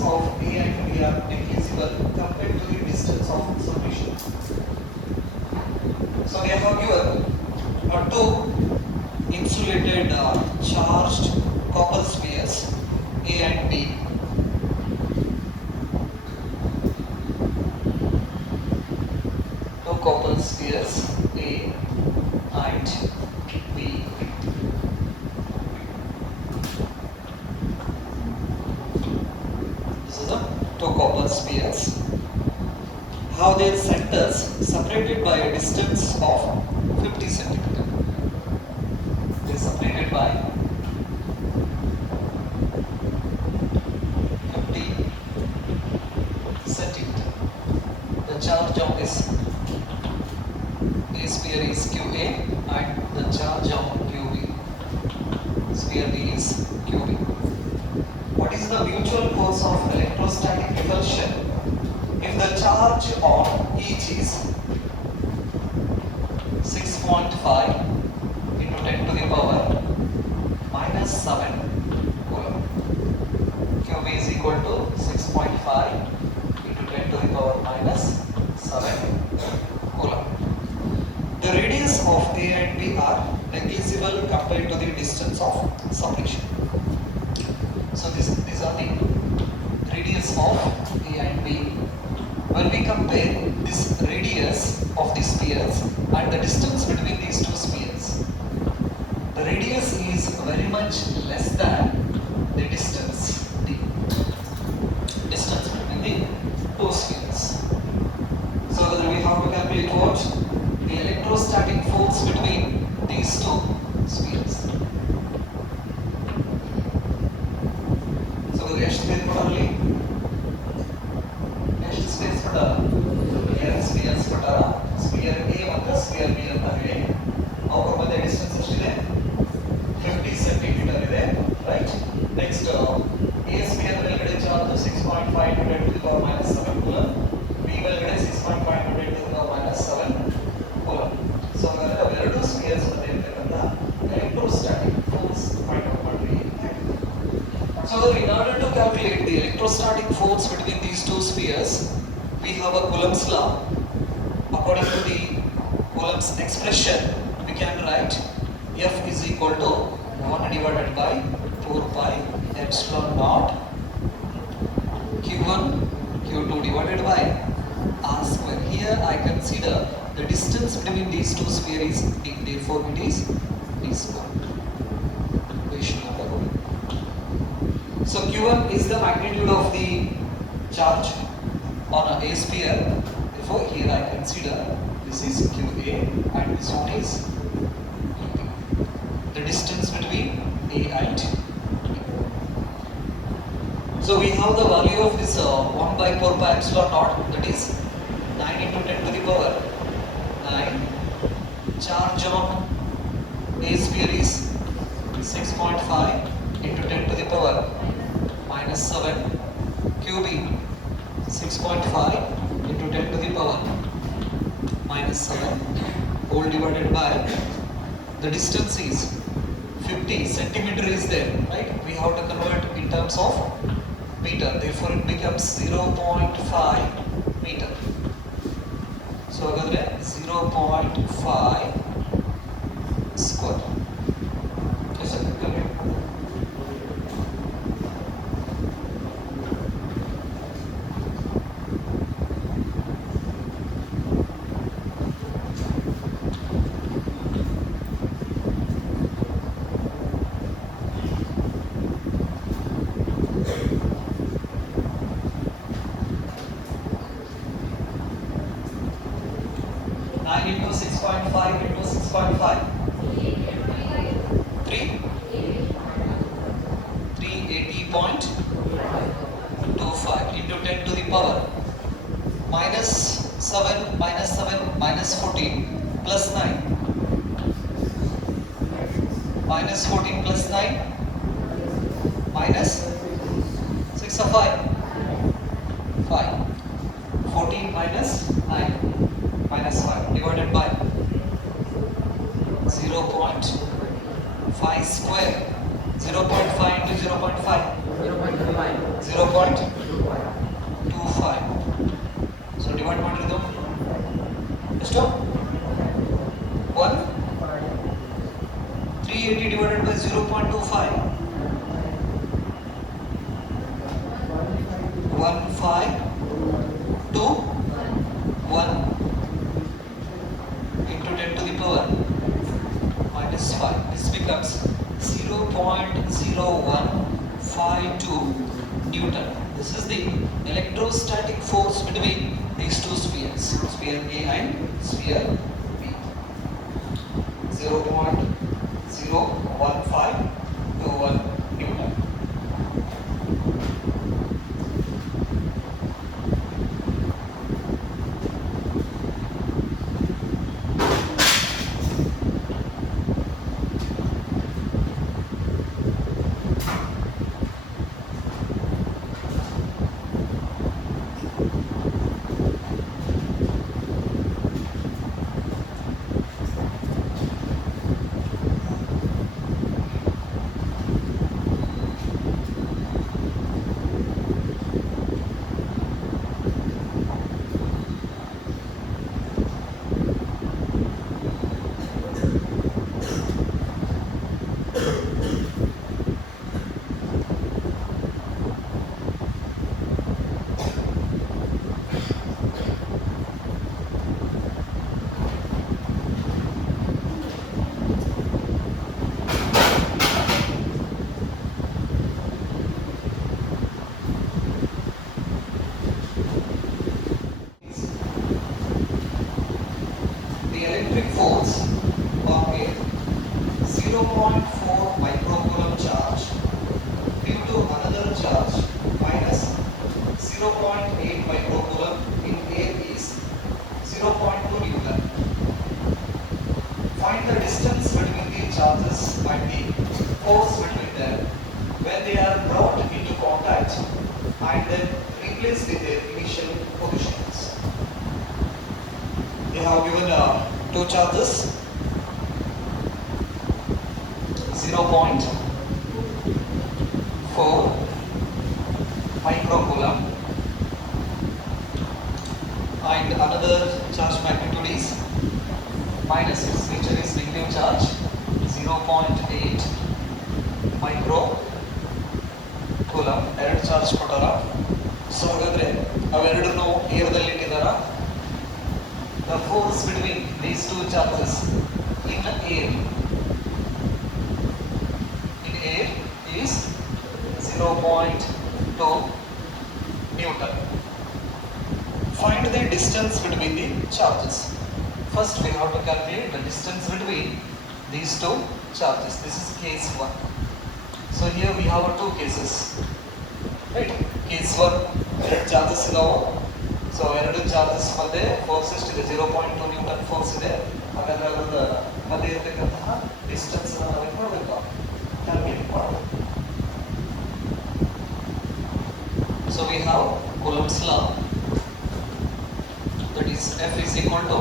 of A and B are negligible compared to the distance of separation. So we have given two insulated charged copper spheres A and B. Two copper spheres A and B. This is the two copper spheres. Have their centers separated by a distance of 50 centimeter. They are separated by 50 centimeter. The charge on this A sphere is QA and the charge on QB sphere B is QB. What is the mutual force of electrostatic repulsion if the charge on each is 6.5 into 10 to the power minus 7 coulomb? QB is equal to 6.5 into 10 to the power minus 7 coulomb. The radius of A and B are negligible compared to the distance of separation. So these are the radius of A and B. When we compare this radius of the spheres and the distance between these two spheres, the radius is very much less than the distance between the two spheres. So we have to calculate what the electrostatic force between these two spheres. So the estimate probably space for spheres for sphere A ಮತ್ತು sphere B ಅಂತ ಹೇಳಿ ಅವರ ಮಧ್ಯೆ ಡಿಸ್ಟೆನ್ಸ್ ಎಷ್ಟಿದೆ 50 ಸೆಂಟಿಮೀಟರ್ ಇದೆ, right? Next A sphere ಮೇಲ್ಗಡೆ ಚಾರ್ಜ್ 6.5 into 10 to the power minus 7 coulomb, B ಮೇಲ್ಗಡೆ 6.5 into 10 to the power minus 7 coulomb. So ಹಾಗಾದ್ರೆ ಅವೆರಡು ಸ್ಫಿಯರ್ಸ್ ಮಧ್ಯೆ ಇರತಕ್ಕಂತ ಎಲೆಕ್ಟ್ರೋಸ್ಟಾಟಿಕ್ ಫೋರ್ಸ್ ಫೈಂಡ್ ಔಟ್ ಮಾಡ್ರಿ. So in order to calculate the electrostatic force between these two spheres, we have a Coulomb's law. According to the Coulomb's expression, we can write F is equal to 1 divided by 4 pi epsilon naught Q1 Q2 divided by R square. Here I consider the distance between these two spheres is d, therefore it is d square. Equation number 1. So Q1 is the magnitude of the charge on a sphere. Therefore, here I consider this is QA and this one is QB. The distance between A and B. So we have the value of this 1 by 4 pi epsilon naught, that is 9 into 10 to the power 9. Charge on A sphere is 6.5 into 10 to the power minus 7. QB 6.5 into 10 to the power minus 7 whole divided by the distance is 50 centimeter is there, right? We have to convert in terms of meter, therefore it becomes 0.5 meter. So hagadre 0.5 square. Yes, sir. 9 into 6.5 into 6.5. 380.25 into 10 to the power minus 7 minus 14 plus 9 minus 14 plus 9 minus 6 of 5 14 minus 9 minus 5 divided by 0.5 square. 0.5 into 0.5 0.25 5 to 1 into 10 to the power minus 5. This becomes 0.0152 Newton. This is the electrostatic force between these two spheres, sphere A and sphere B. 0.01521 Newton. The electric force of a 0.4 microcoulomb charge due to another charge minus 0.8 microcoulomb in air is 0.2 Newton. Find the distance between the charges and the force between them when they are brought into contact and then replaced in their initial positions. They have given two charges, 0.4 microcoulomb and another charge magnitude is minus, its nature is negative charge, 0.8 microcoulomb. ಎರಡು ಚಾರ್ಜ್ ಕೊಟ್ಟಾರ. ಸೊ ಹಾಗಾದ್ರೆ ಅವೆರಡನ್ನು ಏರ್ದಲ್ಲಿ ಇಟ್ಟಿದಾರ. The force between these two charges in air is 0.2 Newton. Find the distance between the charges. First we have to calculate the distance between these two charges. This is case 1. So here we have two cases. Right? Case 1, charges ಇದಾವೆ. ಸೊ ಎರಡು ಚಾರ್ಜಸ್ ಮಧ್ಯೆ ಫೋರ್ಸ್ ಎಷ್ಟಿದೆ, 0.2 Newton force ಇದೆ. ಹಾಗಾದ್ರೆ ಅದರ ಮಧ್ಯೆ ಇರತಕ್ಕಂತಹ ಡಿಸ್ಟೆನ್ಸ್ ನಾವೇನು ಮಾಡಬೇಕು, ಕ್ಯಾಲ್ಕುಲೇಟ್ ಮಾಡಬೇಕು. So we have coulombs law, that is F is equal to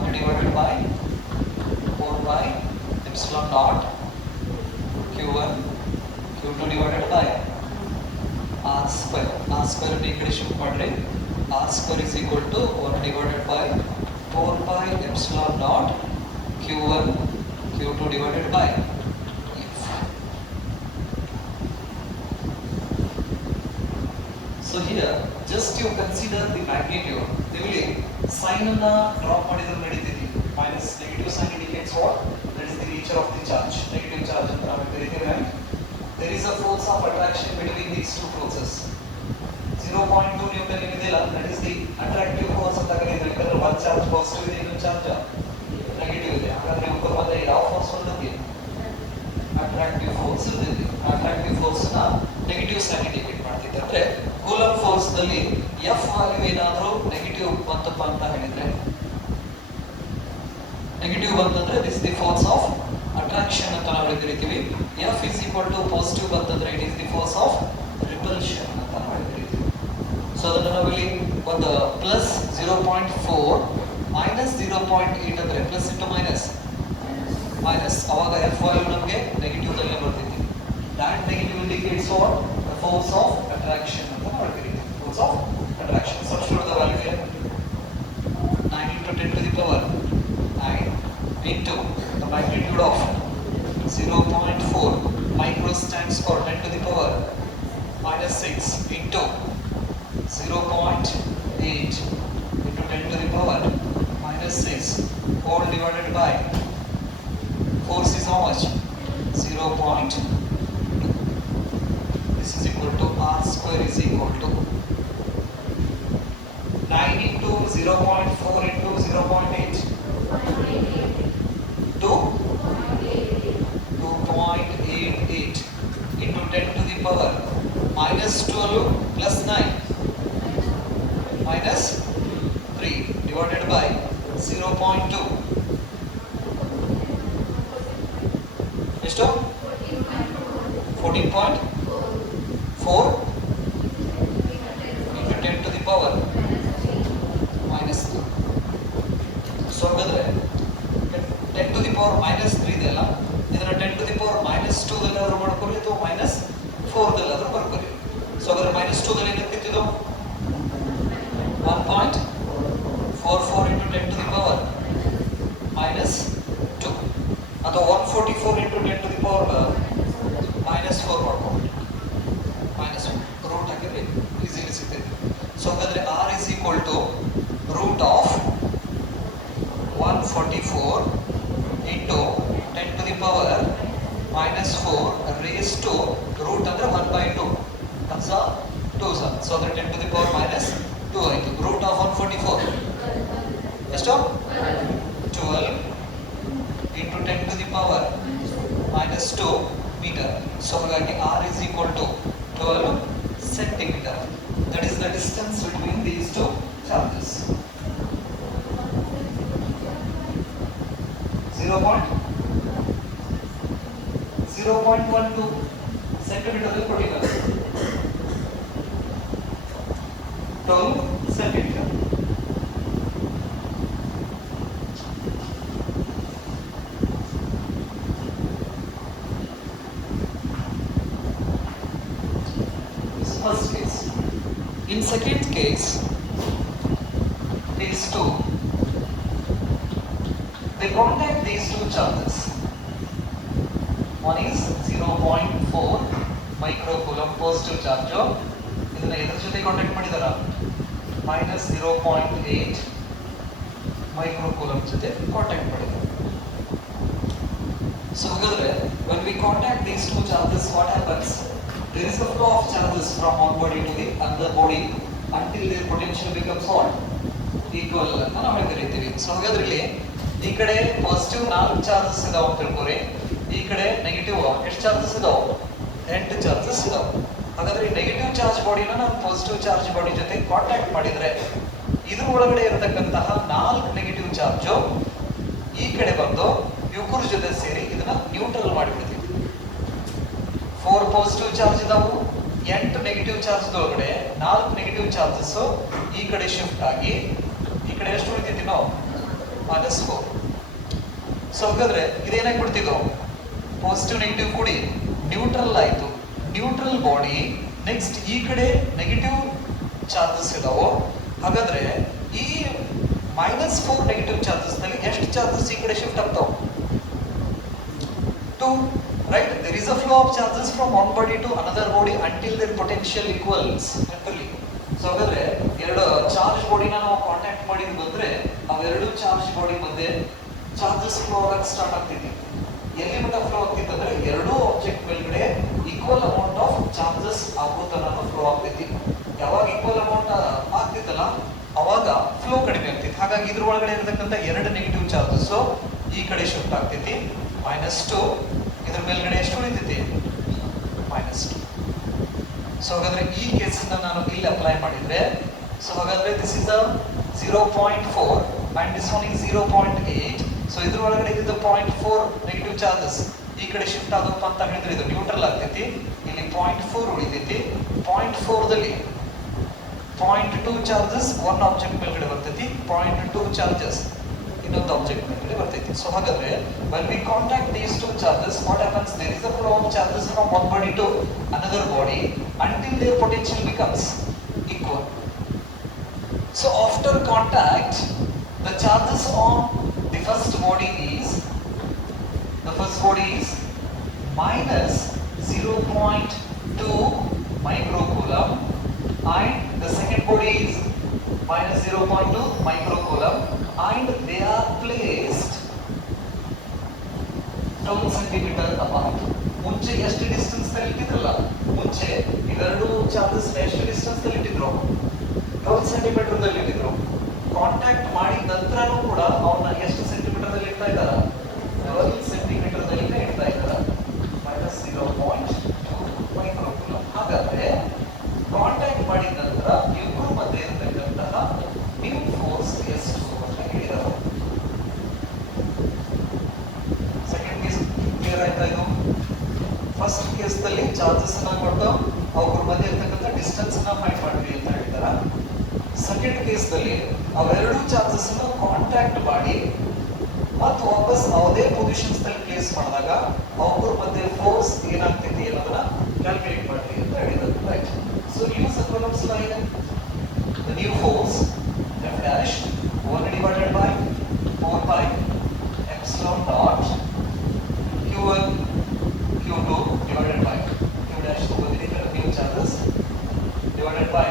1 divided by 4 by epsilon naught Q1 Q2 divided by R square. R square ಈ ಕಡೆ ಶಿಫ್ಟ್ ಮಾಡ್ರಿ. R square is equal to 1 divided by 4 pi epsilon naught Q1 Q2 divided by F. So here just you consider the magnitude. ಇಲ್ಲಿ sign ಅನ್ನ ಡ್ರಾಪ್ ಮಾಡಿದ್ರೆ ನಡೀತಿದೆ. Minus negative sign indicates what? That is the nature of the charge. Negative charge ಅಂತ ನಾವು ಕರೀತೀವಿ. Right? There is a force of attraction between these two forces. 0.2 Newton ಏನಿದೆಯಲ್ಲ, that is the attractive force ಅಂತ ಕರೀತೀವಿ. ಯಾಕಂದ್ರೆ ಒಂದು ಚಾರ್ಜ್ ಪಾಸಿಟಿವ್ ಇದೆ, ಇನ್ನೊಂದು ಚಾರ್ಜ್ ನೆಗೆಟಿವ್ ಇದೆ. ಹಾಗಾದ್ರೆ ಇವುಗಳ ಮಧ್ಯೆ ಯಾವ ಫೋರ್ಸ್ ಬಂದಿದೆ? ಅಟ್ರಾಕ್ಟಿವ್ ಫೋರ್ಸ್ ಇದೆ. ಅಟ್ರಾಕ್ಟಿವ್ ಫೋರ್ಸ್ ನ ನೆಗೆಟಿವ್ ಸೈನ್ ಇಂಡಿಕೇಟ್ ಮಾಡ್ತಿದೆ. ಅಂದ್ರೆ ಕೂಲಂಬ್ ಫೋರ್ಸ್ ದಲ್ಲಿ F ವ್ಯಾಲ್ಯೂ ಏನಾದರೂ ನೆಗೆಟಿವ್ ಬಂತಪ್ಪ ಅಂತ ಹೇಳಿದ್ರೆ, ನೆಗೆಟಿವ್ ಬಂತಂದ್ರೆ this the force of attraction ಅಂತ ನಾವು ಕರಿತೀವಿ. F is equal to positive ಬಂತಂದ್ರೆ it is the force of repulsion ಅಂತ ನಾವು ಕರಿತೀವಿ. ಸೊ ಅದನ್ನ ನಾವಿಲ್ಲಿ ಒಂದು ಪ್ಲಸ್ 0.4 ಮೈನಸ್ 0.8 ಅಂದ್ರೆ ಪ್ಲಸ್ ಇಂಟು ಮೈನಸ್ ಮೈನಸ್, ಅವಾಗ F ವ್ಯಾಲ್ಯೂ ನಮಗೆ ನೆಗೆಟಿವ್ ದಲ್ಲೇ ಬರ್ತಿದೆ. that negative indicates what? The force of attraction ಅಂತ ನಾವು ಕರಿತೀವಿ. Force of attraction. Substitute the value here. 9 into 10 to the power 9 into the magnitude of 0.4 micro stands for 10 to the power minus 6 into 0.8 into 10 to the power minus 6 whole divided by force is how much? 0.2. This is equal to r square is equal to 9 into 0.4 into 0.8 2.88 into 10 to the power minus 12 plus 9 minus 3 divided by 0.2 ಎಷ್ಟು 14.4 into 10 to the power minus 3. ಸೊ ಹಾಗಾದ್ರೆ 10 to the power minus 3 ಇದೆಯಲ್ಲ ಇದನ್ನ 10 to the power minus 2 ದಲ್ಲಾದ್ರೂ ಮಾಡ್ಕೊಳ್ಳಿ ಅಥವಾ minus 4 ದಲ್ಲಾದ್ರೂ ಬರ್ಕೊಳ್ಳಿ. ಸೊ ಹಾಗಾದ್ರೆ minus 2 ದಲ್ಲಿ ಏನಾಗ್ತಿತ್ತು ಇದು 1.44 into 10 to the power minus 2 ಅಥವಾ 144 into 10 to the power minus 4 ಮಾಡ್ಕೊಳ್ಳಿ. minus 1 ರೂಟ್ ಹಾಕಿದ್ರೆ ಈಸಿಲಿ ಸಿಗ್ತದೆ. ಸೊ ಹಾಗಾದ್ರೆ r is equal to root of 144 into 10 to the power minus 4 raised to root ಅಂದ್ರೆ 1 by 2 1 sa 2 sa so that 10 to the power minus 2 ಆಯಿತು. root of 144 ಎಷ್ಟು 12 into 10 to the power minus 2 meter. so ಹಾಗಾಗಿ r is equal to 12 centimeter. that is the distance between these two charges. 0.12 centimeter ಅಲ್ಲಿ ಕೊಟ್ಟಿದ್ದಾರೆ 12 centimeter. This is first case. In second case, these two, they contact these two charges. One is 0.4 microcoulomb positive charge. ಇದನ್ನ ಎದರ ಜೊತೆ ಕಾಂಟ್ಯಾಕ್ಟ್ ಮಾಡಿದಾರ minus 0.8 microcoulomb ಜೊತೆ ಕಾಂಟ್ಯಾಕ್ಟ್ ಮಾಡಿದ್ದಾರೆ. So ಹಾಗಾದ್ರೆ when we contact these two charges, what happens? There is a flow of charges from one body to the other body until their potential becomes what? Equal ಅಂತ ನಾವು ಕರೀತೀವಿ. ಸೊ ಹಾಗಾದ್ರೆ ಇಲ್ಲಿ ಈ ಕಡೆ ಪಾಸಿಟಿವ್ 4 ಚಾರ್ಜಸ್ ಇದಾವೆ ಅಂತ ತಿಳ್ಕೊರಿ, ಈ ಕಡೆ ನೆಗೆಟಿವ್ ಎಷ್ಟು ಚಾರ್ಜಸ್ ಇದಾವೆ? 8 ಚಾರ್ಜಸ್ ಇದಾವೆ. ಹಾಗಾದ್ರೆ ಈ ನೆಗೆಟಿವ್ ಚಾರ್ಜ್ ಬಾಡಿನ ನಾವು ಪಾಸಿಟಿವ್ ಚಾರ್ಜ್ ಬಾಡಿ ಜೊತೆ ಕಾಂಟ್ಯಾಕ್ಟ್ ಮಾಡಿದ್ರೆ ಇದ್ರ ಒಳಗಡೆ ಇರತಕ್ಕಂತಹ 4 ನೆಗೆಟಿವ್ ಚಾರ್ಜ್ ಈ ಕಡೆ ಬಂದು ಇವ್ರ ಜೊತೆ ಸೇರಿ ಇದನ್ನ ನ್ಯೂಟ್ರಲ್ ಮಾಡಿಬಿಡ್ತೀವಿ. 4 ಪಾಸಿಟಿವ್ ಚಾರ್ಜ್ ಇದಾವು, 8 ನೆಗೆಟಿವ್ ಚಾರ್ಜ್ ಒಳಗಡೆ 4 ನೆಗೆಟಿವ್ ಚಾರ್ಜಸ್ ಈ ಕಡೆ ಶಿಫ್ಟ್ ಆಗಿ ಈ ಕಡೆ ಎಷ್ಟು ಉಳಿತೈತಿ ನಾವು -4. ಸೊ ಹಾಗಾದ್ರೆ ಇದೇನಾಗ್ಬಿಡ್ತಿದ್ವು ಪಾಸಿಟಿವ್ ನೆಗೆಟಿವ್ ಕೂಡಿ ನ್ಯೂಟ್ರಲ್ ಆಯ್ತು. ನ್ಯೂಟ್ರಲ್ ಬಾಡಿ ನೆಕ್ಸ್ಟ್ ಈ ಕಡೆ ನೆಗೆಟಿವ್ ಚಾರ್ಜಸ್ ಇದಾವೋ, ಹಾಗಾದ್ರೆ ಈ -4 ನೆಗೆಟಿವ್ ಚಾರ್ಜಸ್ ನಲ್ಲಿ ಎಷ್ಟು ಚಾರ್ಜಸ್ ಈ ಕಡೆ ಶಿಫ್ಟ್ ಆಗ್ತಾವ? 2, right? There is a flow of charges from one body to another body until their potential equals mentally. So ಹಾಗಾದ್ರೆ ಎರಡು ಚಾರ್ಜ್ ಬಾಡಿನ ನಾವು ಕಾಂಟ್ಯಾಕ್ಟ್ ಮಾಡಿದ್ ಬಂದ್ರೆ ಅವೆರಡು ಚಾರ್ಜ್ ಬಾಡಿ ಮಧ್ಯೆ ಚಾರ್ಜಸ್ ಫ್ಲೋ ಆಗಕ್ಕೆ ಸ್ಟಾರ್ಟ್ ಆಗ್ತಿದೆ. ಎಲ್ಲಿ ಮಟ್ಟ ಫ್ಲೋ ಆಗ್ತಿತ್ತು ಅಂದ್ರೆ ಎರಡೂ ಆಬ್ಜೆಕ್ಟ್ ಮೇಲ್ಗಡೆ ಈಕ್ವಲ್ ಅಮೌಂಟ್ ಆಫ್ ಚಾರ್ಜಸ್ ಆಗೋ ತನಕ ಫ್ಲೋ ಆಗ್ತೈತಿ. ಯಾವಾಗ ಈಕ್ವಲ್ ಅಮೌಂಟ್ ಆಗ್ತಿತ್ತಲ್ಲ ಅವಾಗ ಫ್ಲೋ ಕಡಿಮೆ ಆಗ್ತೈತಿ. ಹಾಗಾಗಿ ಇದ್ರ ಒಳಗಡೆ ಇರತಕ್ಕಂಥ 2 ನೆಗೆಟಿವ್ ಚಾರ್ಜಸ್ ಈ ಕಡೆ ಶಿಫ್ಟ್ ಆಗ್ತೈತಿ -2. ಇದ್ರ ಮೇಲ್ಗಡೆ ಎಷ್ಟು ಉಳಿತೈತಿ? -2. ಸೊ ಹಾಗಾದ್ರೆ ಈ ಕೇಸ್ ನಾನು ಇಲ್ಲಿ ಅಪ್ಲೈ ಮಾಡಿದ್ರೆ, ಸೊ ಹಾಗಾದ್ರೆ this is 0.4 and this one is 0.8. ಸೊ ಇದ್ರ ಒಳಗಡೆ ಇದ್ದು 0.4 ನೆಗೆಟಿವ್ ಚಾರ್ಜಸ್ ಈ ಕಡೆ ಶಿಫ್ಟ್ ಆದಪ್ಪ ಅಂತ ಹೇಳಿದ್ರೆ ಇದು ನ್ಯೂಟ್ರಲ್ ಆಗ್ತೈತಿ. ಇಲ್ಲಿ 0.4 ಉಳಿತೈತಿ. 0.4 ದಲ್ಲಿ 0.2 ಚಾರ್ಜಸ್ ಒನ್ ಆಬ್ಜೆಕ್ಟ್ ಮೇಲ್ಗಡೆ ಬರ್ತೈತಿ, 0.2 ಚಾರ್ಜಸ್ ಇನ್ನೊಂದು ಆಬ್ಜೆಕ್ಟ್ ಮೇಲ್ಗಡೆ ಬರ್ತೈತಿ. ಸೊ ಹಾಗಾದ್ರೆ when we contact these two charges, what happens? There is a flow of charges from one body to another body until their potential becomes equal. So after contact, the charges on the first body is -0.2 microcoulomb and the second minus 0.2 microcoulomb, and they are placed 12 centimeter apart. ಮುಂಚೆ ಎಷ್ಟು ಡಿಸ್ಟೆನ್ಸ್ ನಲ್ಲಿ ಇಟ್ಟಿದ್ರಲ್ಲ, ಮುಂಚೆ ಇವೆರಡು ಚಾರ್ಜಸ್ ಎಷ್ಟು ಡಿಸ್ಟೆನ್ಸ್ ನಲ್ಲಿ ಇಟ್ಟಿದ್ರು, 12 ಸೆಂಟಿಮೀಟರ್ ದಲ್ಲಿ ಇಟ್ಟಿದ್ರು. ಕಾಂಟ್ಯಾಕ್ಟ್ ಮಾಡಿದ ನಂತರನೂ ಕೂಡ ಅವನ್ನ ಎಷ್ಟು ಸೆಂಟಿಮೀಟರ್ ದಲ್ಲಿ ಇಡ್ತಾ ಇದ್ದಾರೆ, 12 ಸೆಂಟಿಮೀಟರ್ ದಲ್ಲಿ ಇಡ್ತಾ ಇದ್ದಾರೆ, minus 0.2 microcoulomb. ಹಾಗಾದ್ರೆ ಕಾಂಟ್ಯಾಕ್ಟ್ ಮಾಡಿದ ನಂತರ ಇಬ್ಬರು ಮಧ್ಯೆ ಇರತಕ್ಕಂತಹ ನ್ಯೂ ಫೋರ್ಸ್ ಎಷ್ಟು ಅಂತ ಹೇಳಿದರು. ಸೆಕೆಂಡ್ ಕೇಸ್ ಕ್ಲಿಯರ್ ಆಯ್ತಾ ಇದು? ಫಸ್ಟ್ ಕೇಸ್ ದಲ್ಲಿ ಚಾರ್ಜಸ್ ಅನ್ನ ಕೊಟ್ಟು ಅವ್ರ ಮಧ್ಯೆ ಇರ್ತಕ್ಕಂಥ ಡಿಸ್ಟೆನ್ಸ್ ಅನ್ನ ಫೈಂಡ್ ಮಾಡ್ರಿ ಅಂತ ಹೇಳ್ತಾರ. ಸೆಕೆಂಡ್ ಕೇಸ್ ದಲ್ಲಿ ಅವೆರಡು ಚಾರ್ಜಸ್ ಅನ್ನ ಕಾಂಟ್ಯಾಕ್ಟ್ ಮಾಡಿ ಮತ್ತು ವಾಪಸ್ ಅದೇ ಪೊಸಿಷನ್ಸ್ ನಲ್ಲಿ ಪ್ಲೇಸ್ ಮಾಡಿದಾಗ ಅವ್ರ ಮಧ್ಯೆ ಫೋರ್ಸ್ ಏನಾಗ್ತೈತಿ ಅನ್ನೋದನ್ನ ಕ್ಯಾಲ್ಕುಲೇಟ್ ಮಾಡ್ರಿ ಅಂತ ಹೇಳಿದ್ರು. Right. So use the Coulomb's law ಇದೆ. The new force F dash 1 divided by 4 pi epsilon dot Q1 Q2 divided by Q dash ತಗೊಂಡಿದ್ದೀವಿ new charges divided by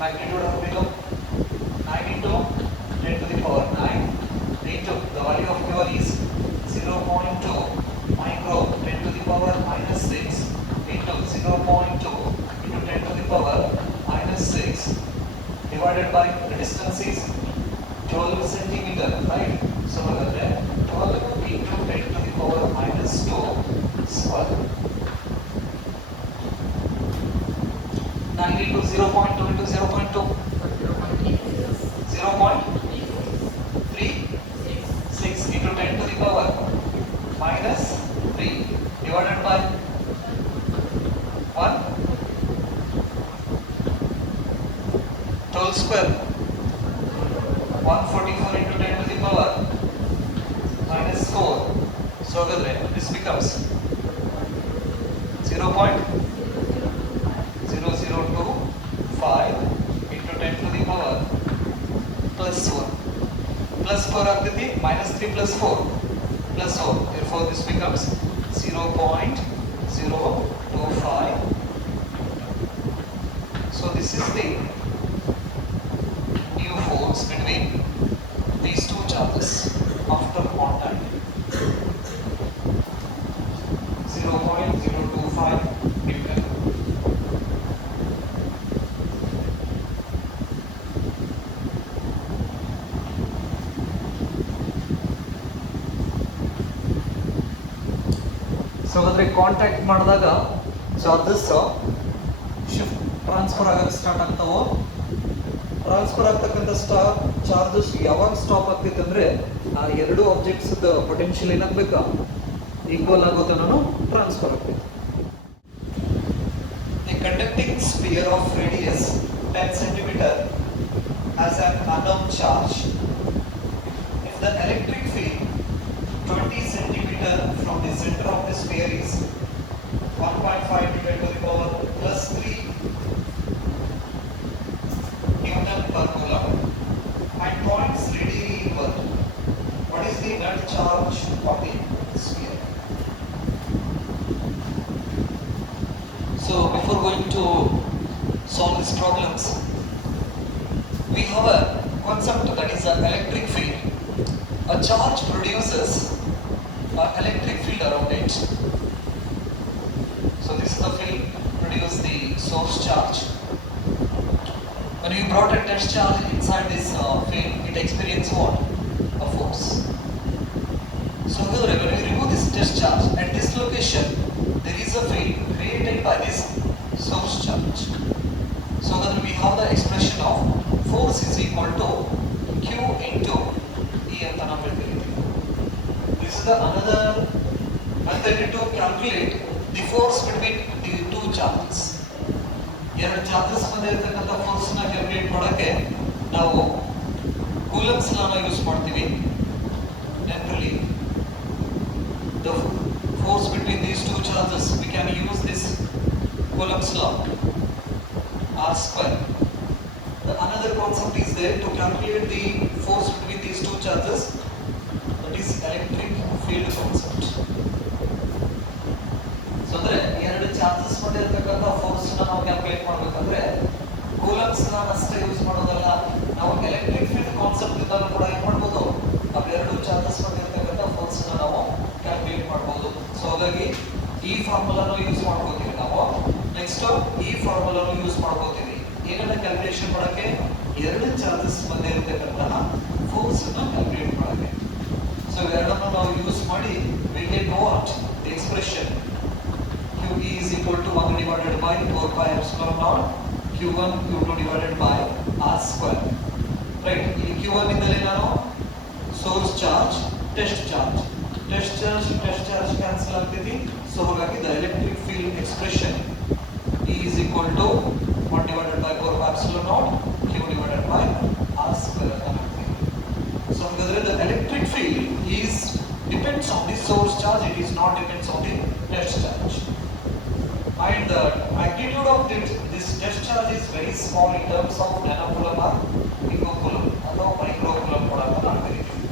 magnitude of below 9 into 10 to the power 9 into the value of Q1 is 0.2 micro 10 to the power minus 6 into 0.2 into 10 to the power minus 6 divided by the distance is 12 centimeter, right? So ಹಾಗಾದ್ರೆ 12 into 10 to the power minus 2 square. 9 into 0.2 into 0.2 0.36 into 10 to the power minus 3 divided by 1 12 square 144 into 10 to the power minus 4. So this becomes 0.0025 into 10 to the power plus 1 plus 4 agati minus 3 plus 4 plus 4. Therefore this becomes 0.025. So this is the new force between these two charges after contact. 0.025 Newton. So ಅಂದ್ರೆ ಕಾಂಟ್ಯಾಕ್ಟ್ ಮಾಡಿದಾಗ charges shift transfer ಆಗಕ್ಕೆ ಸ್ಟಾರ್ಟ್ ಆಗ್ತಾವೋ, ಟ್ರಾನ್ಸ್ಫರ್ ಆಗ್ತಕ್ಕಂಥ ಚಾರ್ಜಸ್ ಯಾವಾಗ ಸ್ಟಾಪ್ ಆಗ್ತೈತೆ ಅಂದ್ರೆ ಆ ಎರಡು ಆಬ್ಜೆಕ್ಟ್ಸ್ ಪೊಟೆನ್ಷಿಯಲ್ ಏನಾಗಬೇಕಾ, ಈಕ್ವಲ್ ಆಗುತ್ತೆ ನಾನು ಟ್ರಾನ್ಸ್ಫರ್ ಆಗ್ತೈತೆ. A conducting sphere of radius 10 cm has an unknown charge. If the electric field 20 cm from the center of the sphere is 1.5 to 10 to the power plus 3 Newton per coulomb and points radially inward, what is the net charge of the sphere? So before going to solve these problems, we have a concept that is an electric field. A charge produces an electric field around it. So this is the field produce the source charge. When you brought a test charge inside this field, it experiences what? A force. So when you remove this test charge at this location, there is a field created by this source charge. So that we have the expression of force is equal to Q into E ಅಂತ ನಾವು ಹೇಳ್ತೀವಿ. This is the another method to calculate the force between the two charges. ಎರಡು ಚಾರ್ಜಸ್ ಮಧ್ಯೆ ಇರತಕ್ಕಂಥ ಫೋರ್ಸ್ ನ ಕ್ಯಾಲ್ಕುಲೇಟ್ ಮಾಡೋಕೆ ನಾವು ಕೂಲಂಬ್ಸ್ ಲಾ ಯೂಸ್ ಮಾಡ್ತೀವಿ. Generally, the force between these two charges, we can use this Coulomb's law, R square. The another concept is there to calculate the force between these two charges, that is electric field concept. So ಅಂದ್ರೆ ಎರಡು ಚಾರ್ಜಸ್ ಮಧ್ಯೆ ಇರತಕ್ಕಂಥ ಫೋರ್ಸ್ ನ ನಾವು ಕ್ಯಾಲ್ಕುಲೇಟ್ ಮಾಡಬೇಕಂದ್ರೆ ಕೂಲಂಬ್ಸ್ ಲಾ ಅಷ್ಟೇ ಯೂಸ್ ಮಾಡೋದಲ್ಲ, rule use ಮಾಡ್ಕೋತೀವಿ. ಏನನ್ನ ಕ್ಯಾಲ್ಕುಲೇಷನ್ ಮಾಡಕ್ಕೆ, ಎರಡು ಚಾರ್ಜಸ್ ಮಧ್ಯೆ ಇರತಕ್ಕಂತಹ ಫೋರ್ಸ್ ಅನ್ನ ಕ್ಯಾಲ್ಕುಲೇಟ್ ಮಾಡಕ್ಕೆ. ಸೊ ಎರಡನ್ನು ನಾವು ಯೂಸ್ ಮಾಡಿ we get what the expression QE is equal to 1 divided by 4 pi epsilon naught Q1 Q2 divided by R square. Right, ಇಲ್ಲಿ Q1 ಇಂದಲೇ ನಾನು source charge, test charge cancel ಆಗ್ತೈತಿ. ಸೊ ಹಾಗಾಗಿ the electric field expression E is equal to 1 divided by 4 pi epsilon naught Q divided by R square ಅಂತ ಆಗ್ತೈತಿ. So ಹಾಗಾದ್ರೆ the electric field is depends on the source charge, it is not depends on the test charge. And the magnitude of this test charge is very small in terms of nanocoulomb or picocoulomb ಅಥವಾ microcoulomb ಕೂಡ ಅಂತ ನಾವು ಕರಿತೀವಿ.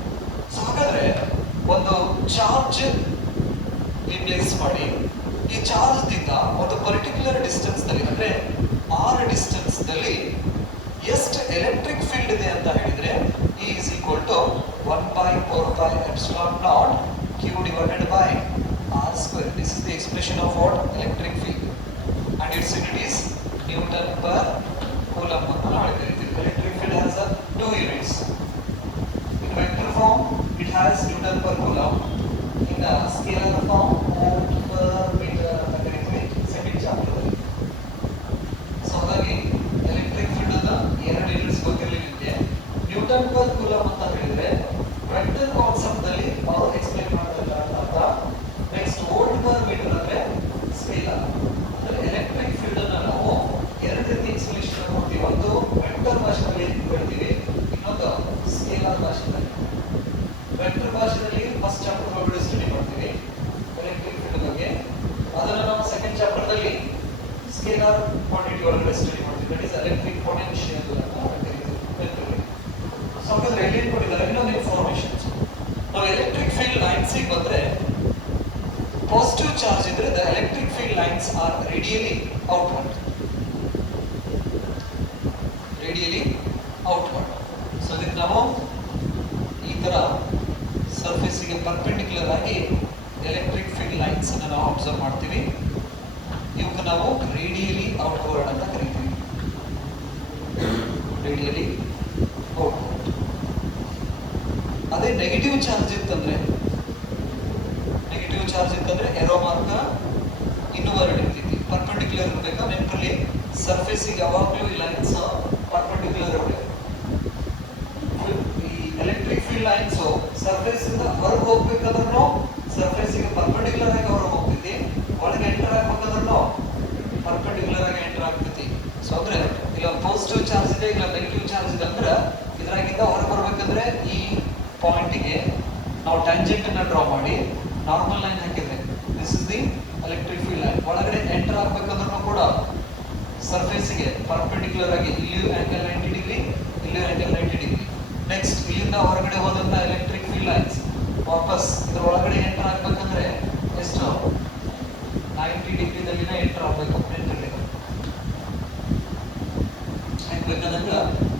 ಸೊ ಹಾಗಾದ್ರೆ ಒಂದು charge replace ಮಾಡಿ ಈ ಚಾರ್ಜ್ ದಿಂದ ಒಂದು ಪರ್ಟಿಕ್ಯುಲರ್ ಡಿಸ್ಟೆನ್ಸ್ ನಲ್ಲಿ ಅಂದ್ರೆ r ಡಿಸ್ಟೆನ್ಸ್ ನಲ್ಲಿ ಎಷ್ಟು ಎಲೆಕ್ಟ್ರಿಕ್ ಫೀಲ್ಡ್ ಇದೆ ಅಂತ ಹೇಳಿದ್ರೆ E is equal to 1 by 4 pi epsilon naught Q divided by R square. This is the expression of what? Electric field. And its unit is Newton per Coulomb. Electric field has two units. In vector form, it has Newton per Coulomb. In a scalar form, volt per meter. Second chapter. So, ಹಾಗಾಗಿ electric field ಅನ್ನ ಎರಡು ಯೂನಿಟ್ಸ್ ಗೊತ್ತಿರಲಿ ನಿಮಗೆ. Newton per coulomb ಅಂತ ಹೇಳಿದ್ರೆ vector concept ನಲ್ಲಿ ಅವರು ಎಕ್ಸ್ಪ್ಲೈನ್ ಮಾಡ್ತಾರೆ ಅಂತ. ನೆಕ್ಸ್ಟ್ ವೋಲ್ಟ್ ಪರ್ ಮೀಟರ್ ಅಂದ್ರೆ ಸ್ಕೇಲಾರ್. ಅಂದ್ರೆ ಎಲೆಕ್ಟ್ರಿಕ್ ಫೀಲ್ಡ್ ಅನ್ನ ನಾವು ಎರಡು ರೀತಿ ಎಕ್ಸ್ಪ್ಲನೇಷನ್ ಕೊಡ್ತೀವಿ. ಒಂದು ವೆಕ್ಟರ್ ಭಾಷೆಯಲ್ಲಿ ಹೇಳ್ತೀವಿ, ಇನ್ನೊಂದು ಸ್ಕೇಲಾರ್ ಭಾಷೆಯಲ್ಲಿ. ವೆಕ್ಟರ್ ಭಾಷೆಯಲ್ಲಿ ಫಸ್ಟ್ ಚಾಪ್ಟರ್ ಒಳಗಡೆ ಸ್ಟಡಿ ಮಾಡ್ತೀವಿ ಎಲೆಕ್ಟ್ರಿಕ್ ಫೀಲ್ಡ್ ಬಗ್ಗೆ. ಅದನ್ನ ನಾವು ಸೆಕೆಂಡ್ ಚಾಪ್ಟರ್ ದಲ್ಲಿ ಸ್ಕೇಲಾರ್ ಕ್ವಾಂಟಿಟಿ ಒಳಗಡೆ ಸ್ಟಡಿ ಮಾಡ್ತೀವಿ. ದಟ್ ಇಸ್ ಎಲೆಕ್ಟ್ರಿಕ್ ಪೊಟೆನ್ಷಿಯಲ್ ಅಂತ ಹೇಳ್ತೀವಿ. ಸೊ ಹಾಗಾದ್ರೆ ಇಲ್ಲಿ ಕೊಟ್ಟಿದ್ದಾರೆ ಇನ್ನೊಂದು ಇನ್ಫಾರ್ಮೇಶನ್. ನಾವು ಎಲೆಕ್ಟ್ರಿಕ್ ಫೀಲ್ಡ್ ಲೈನ್ಸ್ ಬಂದ್ರೆ ಪಾಸಿಟಿವ್ ಚಾರ್ಜ್ ಇದ್ರೆ the electric field lines are radially outward. So ಅದಕ್ಕೆ ನಾವು ಈ ತರ ಸರ್ಫೇಸ್ ಗೆ ಪರ್ಪೆಂಡಿಕ್ಯುಲರ್ ಆಗಿ ಎಲೆಕ್ಟ್ರಿಕ್ ಫೀಲ್ಡ್ ಲೈನ್ಸ್ ಅನ್ನು ನಾವು ಅಬ್ಸರ್ವ್ ಮಾಡ್ತೀವಿ. ಇವಕ್ಕೆ ನಾವು ರೇಡಿಯಲಿ ಔಟ್ವರ್ಡ್ ಅಂತ ಕರಿತೀವಿ. Radially outward. ಅದೇ ನೆಗೆಟಿವ್ ಚಾರ್ಜ್ ಇತ್ತಂದ್ರೆ ಎರೋ ಮಾರ್ಕ್ ಇನ್ವರ್ಡ್ ಇರ್ತೈತಿ. ಪರ್ಪೆಂಡಿಕ್ಯುಲರ್ ಇರಬೇಕಾ ನೆನಪಲ್ಲಿ, ಸರ್ಫೇಸಿಗೆ ಯಾವಾಗಲೂ ಈ ಲೈನ್ಸ್ ಪರ್ಪೆಂಡಿಕ್ಯುಲರ್ ಇರಬೇಕು. ಈ ಎಲೆಕ್ಟ್ರಿಕ್ ಫೀಲ್ಡ್ ಲೈನ್ಸ್ ಸರ್ಫೇಸ್ ಇಂದ ಹೊರಗೆ ಹೋಗ್ಬೇಕಂದ್ರೂ ಸರ್ಫೇಸಿಗೆ ಪರ್ಪೆಂಡಿಕ್ಯುಲರ್ ಆಗಿ ಹೊರಗೆ ಹೋಗ್ತೈತಿ, ಒಳಗೆ ಎಂಟರ್ ಆಗ್ಬೇಕಂದ್ರೂ ಪರ್ಪೆಂಡಿಕ್ಯುಲರ್ ಆಗಿ ಎಂಟರ್ ಆಗ್ತೈತಿ. ಸೊ ಅಂದ್ರೆ ಇಲ್ಲ ಪಾಸಿಟಿವ್ ಚಾರ್ಜ್ ಇದೆ, ಇಲ್ಲ ನೆಗೆಟಿವ್ ಚಾರ್ಜ್ ಇದೆ ಅಂದ್ರೆ ಇದ್ರಾಗಿಂದ ಹೊರಗೆ ಬರ್ಬೇಕಂದ್ರೆ ಈ ಪಾಯಿಂಟ್ಗೆ ನಾವು ಟ್ಯಾಂಜೆಂಟ್ ಅನ್ನ ಡ್ರಾ ಮಾಡಿ ನಾರ್ಮಲ್ ಲೈನ್ ಹಾಕಿದ್ರೆ this is the electric field line. ಒಳಗಡೆ ಎಂಟರ್ ಆಗ್ಬೇಕಂದ್ರೂ ಕೂಡ ಸರ್ಫೇಸಿಗೆ ಪರ್ಪೆಂಡಿಕ್ಯುಲರ್ ಆಗಿ ಇಲ್ಲಿಯೂ ಆಂಗಲ್ 90 ಡಿಗ್ರಿ, ಇಲ್ಲಿಯೂ ಆಂಗಲ್ 90 ಡಿಗ್ರಿ. ನೆಕ್ಸ್ಟ್ ಇಲ್ಲಿಂದ ಹೊರಗಡೆ ಹೋದಂತ ಎಲೆಕ್ಟ್ರಿಕ್ ಫೀಲ್ಡ್ ಲೈನ್ಸ್ ವಾಪಸ್ ಇದ್ರ ಒಳಗಡೆ ಎಂಟರ್ ಆಗ್ಬೇಕಂದ್ರೆ ಎಷ್ಟು 90 ಡಿಗ್ರಿದಲ್ಲಿನ ಎಂಟರ್ ಆಗ್ಬೇಕು. ಬೇಕಾದಂಗ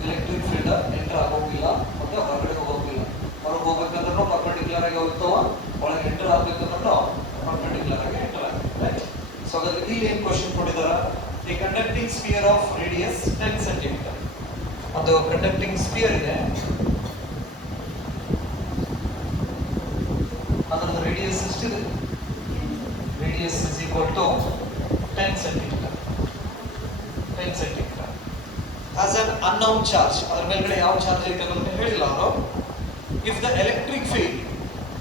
ಎಲೆಕ್ಟ್ರಿಕ್ ಫೀಲ್ಡ್ ಎಂಟರ್ ಆಗೋಗಿಲ್ಲ ಮತ್ತೆ ಹೊರಗಡೆ ಹೋಗೋಗಿಲ್ಲ. ಹೊರಗೆ ಹೋಗ್ಬೇಕಂದ್ರೂ ಪರ್ಪೆಂಡಿಕ್ಯುಲರ್ ಆಗಿ ಹೋಗ್ತಾವ, ಒಳಗೆ ಎಂಟರ್ ಆಗ್ಬೇಕಂದ್ರೂ ಪರ್ಪೆಂಡಿಕ್ಯುಲರ್ ಆಗಿ ಎಂಟರ್ ಆಗುತ್ತೆ. ಸೊ ಅದ್ರಲ್ಲಿ ಇಲ್ಲಿ ಏನ್ ಕ್ವಶನ್ ಕೊಟ್ಟಿದಾರ, the conducting sphere of radius 10 centimetre. ಒಂದು ಕಂಡಕ್ಟಿಂಗ್ ಸ್ಪಿಯರ್ ಇದೆ, ಅದರ ರೇಡಿಯಸ್ ಎಷ್ಟಿದೆ? Radius is equal to 10 centimetre. As an unknown charge, ಅದರ ಮೇಲ್ಗಡೆ ಯಾವ ಚಾರ್ಜ್ ಐತೆ ಅನ್ನೋದನ್ನ ಹೇಳಿಲ್ಲ ಅವರು. If the electric field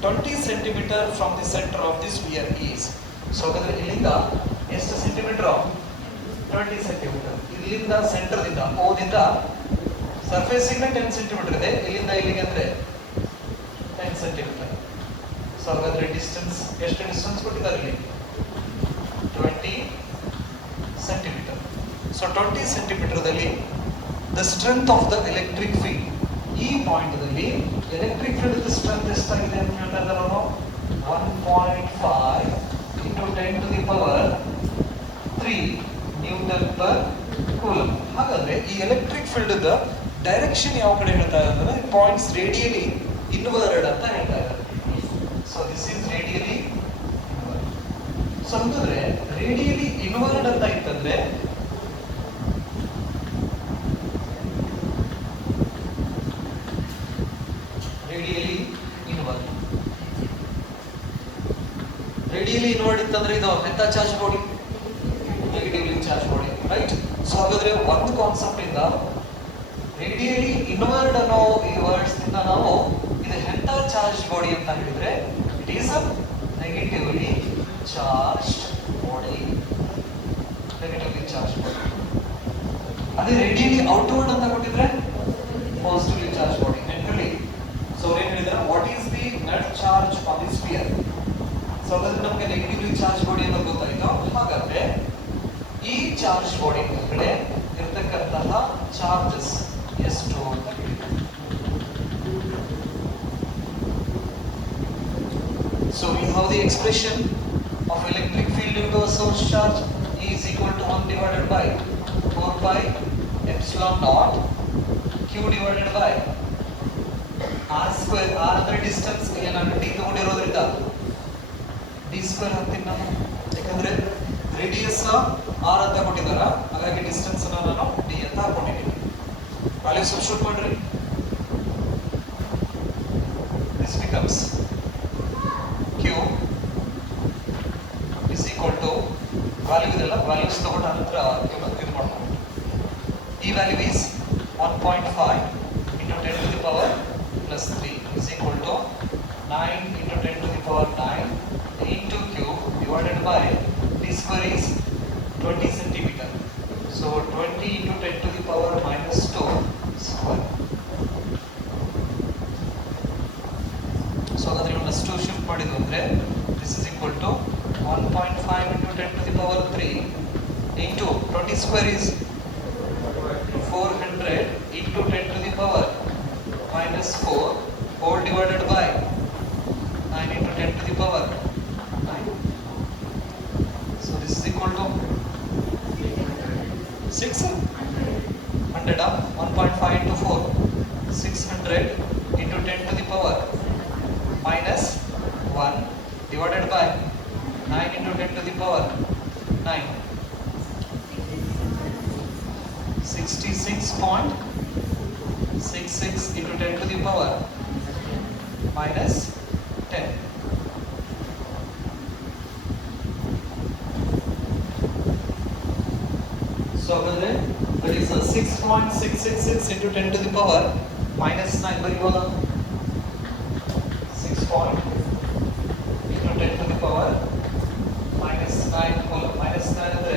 20 centimeter from the center of this sphere is, so ಹಾಗಾದ್ರೆ ಇಲ್ಲಿಂದ ಎಷ್ಟು ಸೆಂಟಿಮೀಟರ್? 20 ಸೆಂಟಿಮೀಟರ್. ಇಲ್ಲಿಂದ ಸೆಂಟರ್ ದಿಂದ ಓದಿಂದ ಸರ್ಫೇಸ್ ಇಂದ 10 ಸೆಂಟಿಮೀಟರ್ ಇದೆ, ಇಲ್ಲಿಂದ ಇಲ್ಲಿಗೆ ಅಂದ್ರೆ 10 ಸೆಂಟಿಮೀಟರ್. ಸೊ ಹಾಗಾದ್ರೆ ಡಿಸ್ಟೆನ್ಸ್ ಎಷ್ಟು ಡಿಸ್ಟೆನ್ಸ್ ಕೊಟ್ಟಿದ್ದಾರೆ ಇಲ್ಲಿ? 20 ಸೆಂಟಿಮೀಟರ್. ಸೊ 20 ಸೆಂಟಿಮೀಟರ್ದಲ್ಲಿ the strength of the electric field, ಈ ಪಾಯಿಂಟ್ ದಲ್ಲಿ ಎಲೆಕ್ಟ್ರಿಕ್ ಫೀಲ್ಡ್ ಸ್ಟ್ರೆಂತ್ ಎಷ್ಟಾಗಿದೆ ಅಂತ ಹೇಳ್ತಾ ಇದ್ದಾರೆ ಅವರು? 1.5 into 10 to the power 3 Newton per coulomb. ಹಾಗಾದ್ರೆ ಈ ಎಲೆಕ್ಟ್ರಿಕ್ ಫೀಲ್ಡ್ ಡೈರೆಕ್ಷನ್ ಯಾವ ಕಡೆ ಹೇಳ್ತಾ ಇದ್ದಾರೆ ಅಂದ್ರೆ ಪಾಯಿಂಟ್ಸ್ ರೇಡಿಯಲಿ ಇನ್ವರ್ಡ್ ಅಂತ ಹೇಳ್ತಾ ಇದ್ದಾರೆ. So this is radially inward. So ಹಾಗಾದ್ರೆ ರೇಡಿಯಲಿ ಇನ್ವರ್ಡ್ ಅಂತ ಇತ್ತಂದ್ರೆ ರೇಡಿಯಲಿ ಇನ್ವರ್ಡ್ ಇತ್ತಂದ್ರೆ ಇದು ಎಂತ charge body, negatively charge body, right. So ಹಾಗಾದ್ರೆ ಒಂದು ಕಾನ್ಸೆಪ್ಟ್ ಇಂದ ರೇಡಿಯಲಿ ಇನ್ವರ್ಡ್ ಅನ್ನೋ ಈ ವರ್ಡ್ಸ್ ಇಂದ ನಾವು ಇದು ಎಂತ ಚಾರ್ಜ್ ಬಾಡಿ ಅಂತ ಹೇಳಿದ್ರೆ it is a negatively charge body, negatively charge body. ಅದೇ ರೇಡಿಯಲಿ ಔಟ್ವರ್ಡ್ ಅಂತ ಕೊಟ್ಟಿದ್ರೆ ಪಾಸಿಟಿವ್ಲಿ ಚಾರ್ಜ್ ಬಾಡಿ. ನೆನಪಿರಲಿ. ಸೊ ಏನ್ ಹೇಳಿದ್ರೆ what is the net charge on the sphere. So ಹಾಗಾದ್ರೆ ನಮಗೆ ನೆಗೆಟಿವ್ಲಿ ಚಾರ್ಜ್ ಬಾಡಿ ಅನ್ನೋದು ಗೊತ್ತಾಯ್ತು. ಹಾಗಾದ್ರೆ ಈ ಚಾರ್ಜ್ ಬಾಡಿ ಕಡೆ ಇರತಕ್ಕಂತಹ ಚಾರ್ಜಸ್ ಎಷ್ಟು ಅಂತ ಹೇಳಿದ್ರು. So we have the expression of electric field into a source charge is equal to 1 divided by 4 pi epsilon naught q divided by r square. r ಅಂದ್ರೆ ಡಿಸ್ಟೆನ್ಸ್, ಈಗ ನಾನು d ತಗೊಂಡಿರೋದ್ರಿಂದ d ಸ್ಕ್ವೇರ್ ಹಾಕ್ತೀನಿ ನಾನು, ಯಾಕಂದ್ರೆ ರೇಡಿಯಸ್ r ಅಂತ ಕೊಟ್ಟಿದಾರ, ಹಾಗಾಗಿ ಡಿಸ್ಟೆನ್ಸ್ ಅನ್ನು ನಾನು d ಅಂತ ಹಾಕೊಂಡಿದ್ದೀನಿ. ವ್ಯಾಲ್ಯೂ ಸಬ್ಸ್ಟಿಟ್ಯೂಟ್ ಮಾಡ್ರಿ. This becomes q is equal to value ಇದೆಲ್ಲ ವ್ಯಾಲ್ಯೂಸ್ ತಗೊಂಡ ನಂತರ ಇದು ಮಾಡ್ಕೊಂಡು ಈ ವ್ಯಾಲ್ಯೂ is 1.5 into 10 to the power plus 3 is equal to 9 into 10 to the power 9 into q divided by d square is 20 centimeter. So 20 into 10 to the power minus 2 square. So ಅದನ್ನ ನಾವು ಸಬ್ಸ್ಟಿಟ್ಯೂಟ್ ಮಾಡಿದ್ವಿ ಅಂದ್ರೆ this is equal to 1.5 into 10 to the power 3 into 20 square is 400 into 10 to the power minus 4 whole divided by 9 into 10 to the power 9. So this is equal to 600 1.5 into 4 600 into 10 to the power minus 1 divided by 9 into 10 to the power 9. 66.66 into 10 to the power minus 10. So that is 6.666 into 10 to the power minus 9. ಬರೀಬೋದಾ? 6 into 10 to the power minus 9 whole. Minus 9 ಅಂದ್ರೆ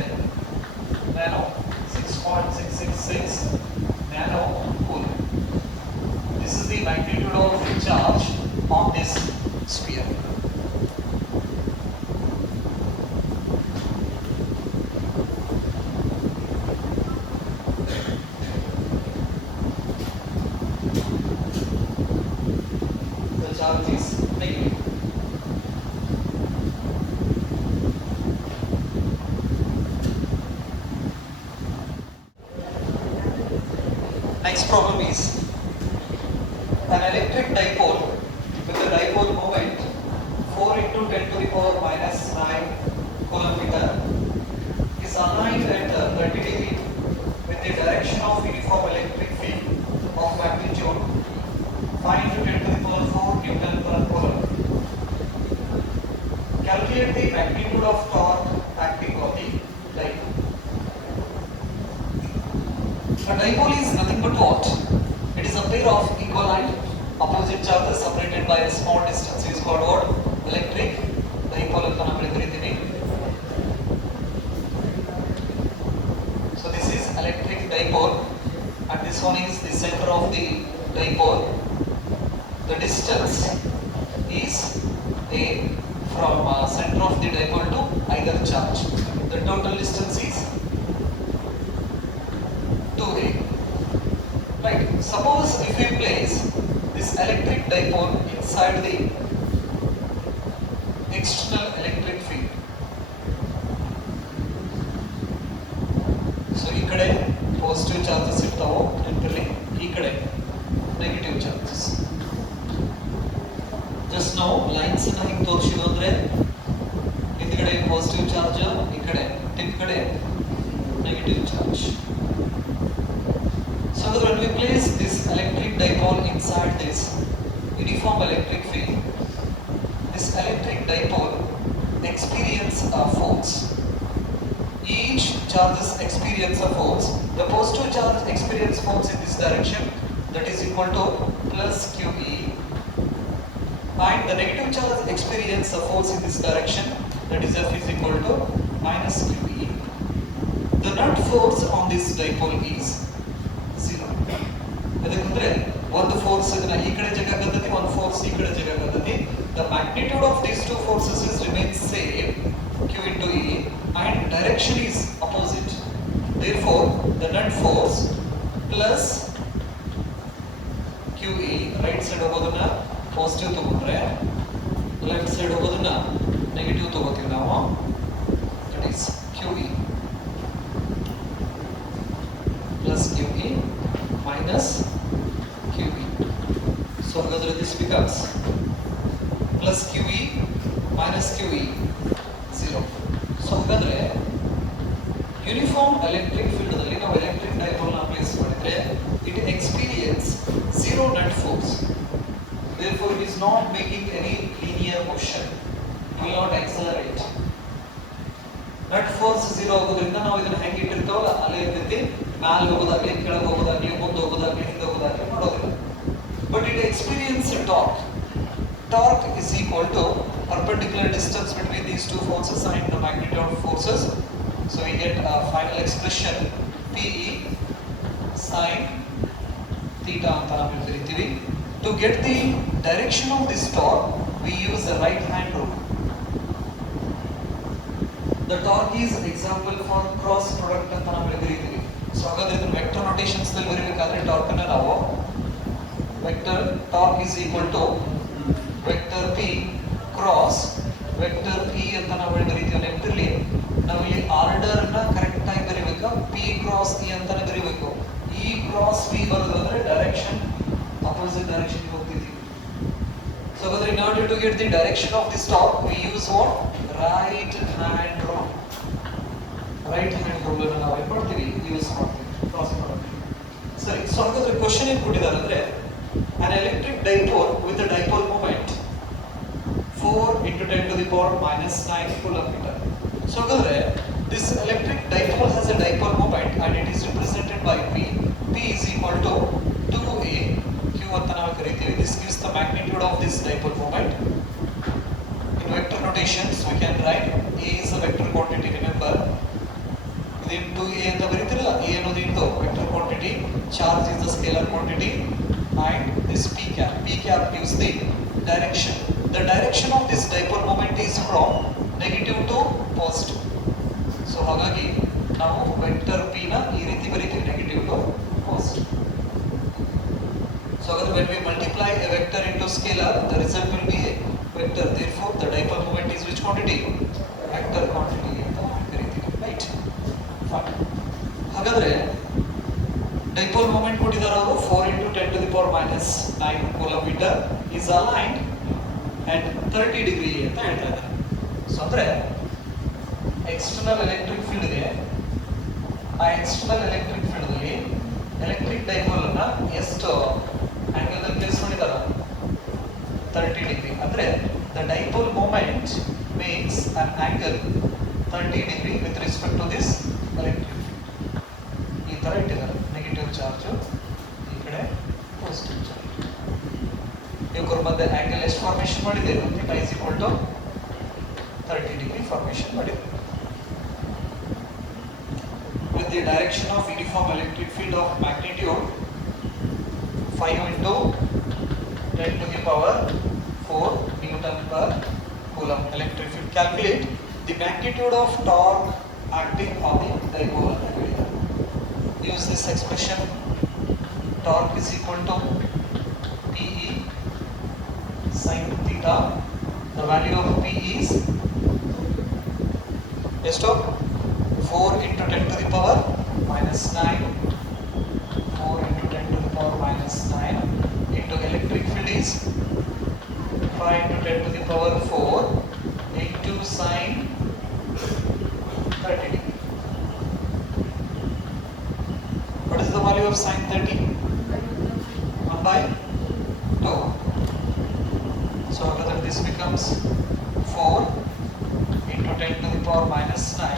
nano. 6.666 nano coulomb. This is the magnitude of the charge on this sphere. The charge is negative. Next problem is an electric dipole with a dipole moment 4 into 10 to the power minus 9 coulomb meter is aligned at 30 degree with the direction of uniform electric field of magnitude 5 into 10 to the power 4 Newton per coulomb. Calculate the magnitude of torque acting on the dipole. A dipole is nothing but what? It is a pair of equivalent opposite charges separated by a small distance. It is called what? Electric dipole ಅಂತ ನಾವು ಕರೀತೀವಿ. So this is electric dipole and this one is the center of the dipole. The distance is a from center of the dipole to either charge. The total distance is 2a. Right. Suppose if we place this electric dipole inside the external electric field. So ಈ ಕಡೆ positive charges ಇರ್ತಾವೋ ನೆನಪಿರಲಿ, ಈ ಕಡೆ negative charges. Just now lines ಅನ್ನ ಹಿಂಗೆ ತೋರಿಸಿದ್ರು ಅಂದ್ರೆ ಹಿಂದ್ಗಡೆ positive charge, ಈ ಕಡೆ tip ಕಡೆ negative charge. So when we place this electric dipole inside this uniform electric field, this electric dipole experiences force. Each charges experience a force. The positive charge experience force in this direction, that is equal to plus QE, and the negative charge experience a force in this direction, that is F is equal to minus QE. The net force on this dipole is 0. ಅದಕ್ಕೆ ಒಂದು ಫೋರ್ಸ್ ಇದನ್ನ ಈ ಕಡೆ ಜಗಾಗತ್ತತಿ, ಒಂದು ಫೋರ್ಸ್ ಈ ಕಡೆ ಜಗಾಗತ್ತತಿ. The magnitude of these two forces is remains same, Q into E, and direction is opposite. Therefore, the net force plus QE, right side ಹೋಗೋದನ್ನ ಪಾಸಿಟಿವ್ ತಗೊಂಡ್ರೆ ಲೆಫ್ಟ್ ಸೈಡ್ ಹೋಗೋದನ್ನ ನೆಗೆಟಿವ್ ತಗೋತೀವಿ ನಾವು. That is QE plus QE minus QE. So ಹಾಗಾದ್ರೆ this becomes plus QE minus QE 0. So ಹಾಗಾದ್ರೆ uniform electric field ನಲ್ಲಿ ನಾವು electric dipole ನ ಪ್ಲೇಸ್ ಮಾಡಿದ್ರೆ it experience zero net force. Therefore it is not making any linear motion. It will not accelerate. Net force 0 ಆಗೋದ್ರಿಂದ ನಾವು ಇದನ್ನ ಹೆಂಗೆ ಇಟ್ಟಿರ್ತೀವಲ್ಲ ಅಲ್ಲೇ ಇರ್ತೈತಿ. ಮ್ಯಾಲೆ ಹೋಗೋದಾಗ್ಲಿ, ಕೆಳಗೆ ಹೋಗೋದಾಗ್ಲಿ, ಮುಂದೆ ಹೋಗೋದಾಗ್ಲಿ, ಹಿಂದೆ ಹೋಗೋದಾಗ್ಲಿ ಮಾಡೋದಿಲ್ಲ. But it experience a torque. Torque is equal to perpendicular distance between these two forces and the magnitude of forces. So we get a final expression PE sin theta ಅಂತ ನಾವು ಬರೀತೀವಿ. To get the direction of this torque, we use the right hand rule. The torque is example for cross product ಅಂತ ನಾವು ಬರೀತೀವಿ. So ಹಾಗಾದ್ರೆ ಇದನ್ನ vector notations ನಲ್ಲಿ ಬರೀಬೇಕಾದ್ರೆ ಟಾರ್ಕ್ ಅನ್ನು ನಾವು vector torque is equal to vector P cross vector E ಅಂತ ನಾವು ಬರೀತೀವಿ. ನೆನಪಿರಲಿ, ನಾವು ಈ ಆರ್ಡರ್ ಅನ್ನ ಕರೆಕ್ಟ್ ಆಗಿ ಬರೀಬೇಕು. P ಕ್ರಾಸ್ E ಅಂತಾನೆ ಬರೀಬೇಕು. E ಕ್ರಾಸ್ P ಬರೋದಂದ್ರೆ ಡೈರೆಕ್ಷನ್ opposite direction ಗೆ ಹೋಗ್ತಿದ್ದೀವಿ. So in order to get the direction of this torque, we use what? Right hand rule. Right hand rule ಅನ್ನು ನಾವು ಏನು ಮಾಡ್ತೀವಿ? ಯೂಸ್ ಮಾಡ್ತೀವಿ ಕ್ರಾಸ್ ಮಾಡೋಕೆ. ಸರಿ, ಸೊ ಹಾಗಾದ್ರೆ ಕ್ವೆಶ್ಚನ್ ಏನು ಕೊಟ್ಟಿದ್ದಾರೆ ಅಂದ್ರೆ an electric dipole with a dipole moment 4 into 10 to the power minus 9 coulomb meter. So ಹಾಗಾದ್ರೆ this electric dipole has a dipole moment and it is represented by P. P is equal to 2A Q ಅಂತ ನಾವು ಕರೀತೀವಿ. This gives the magnitude of this dipole moment. In vector notations we can write A is a vector quantity, remember. Within 2A ಅಂತ ಬರೀತಿರಲ್ಲ, A ಅನ್ನೋದು ಇಂದು vector quantity, charge is the scalar quantity, and this P cap gives the direction. The direction of this dipole moment is from negative to positive. So ಹಾಗಾಗಿ ನಾವು vector P ನ ಈ ರೀತಿ ಬರೀತೀವಿ, negative to positive. So when we multiply a vector into scalar, the result will be a vector. Therefore, the dipole moment is which quantity? Vector quantity ಅಂತ ಕರೀತೀವಿ, right? Fine. ಹಾಗಾದ್ರೆ dipole moment ಕೊಟ್ಟಿದ್ದಾರೆ ಅವರು 4 into 10 to the power minus 9 coulomb meter is aligned at 30 degree ಅಂತ ಹೇಳ್ತಾ ಇದ್ದಾರೆ. ಸೊ ಅಂದ್ರೆ external electric field ಗೆ, ಆ ಎಕ್ಸ್ಟರ್ನಲ್ ಎಲೆಕ್ಟ್ರಿಕ್ ಫೀಲ್ಡ್ ನಲ್ಲಿ ಎಲೆಕ್ಟ್ರಿಕ್ ಡೈಪೋಲ್ ಅನ್ನ ಎಷ್ಟು ಆಂಗಲ್ ಅಲ್ಲಿ ಪ್ಲೇಸ್ ಮಾಡಿದಾರ? 30 ಡಿಗ್ರಿ. ಅಂದ್ರೆ the dipole moment makes an angle 30 degree with respect to this electric field. ಈ ತರ ಇಟ್ಟಿದ್ದಾರೆ, ನೆಗೆಟಿವ್ ಚಾರ್ಜ್ ಈ ಕಡೆ ಪಾಸಿಟಿವ್ ಚಾರ್ಜ್. ಇವುಗಳ ಮಧ್ಯೆ ಆಂಗಲ್ ಎಷ್ಟು ಫಾರ್ಮೇಷನ್ ಮಾಡಿದೆ? Theta is equal to 30 degree formation ಮಾಡಿದೆ. With the direction of uniform electric field of magnitude 5 into 10 to the power 4 Newton per coulomb electric field. Calculate the magnitude of torque acting on the dipole. Use this expression. Torque is equal to PE sin theta. The value of P is ಎಷ್ಟು? 4 into 10 to the power minus 9. 4 into 10 to the power minus 9 into electric field is 5 into 10 to the power 4 into sin 30 degree. What is the value of sin 30? 1 by 2. So this becomes 4 into 10 to the power minus 9,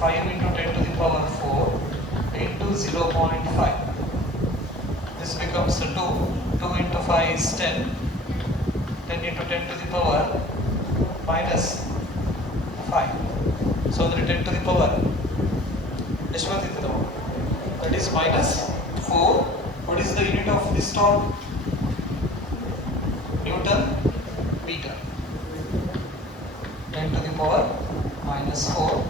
5 into 10 to the power 4 into 0.5. This becomes 2. 2 into 5 is 10. 10 into 10 to the power minus 5. So the 10 to the power that is minus 4. What is the unit of this torque? Newton meter. 10 to the power minus 4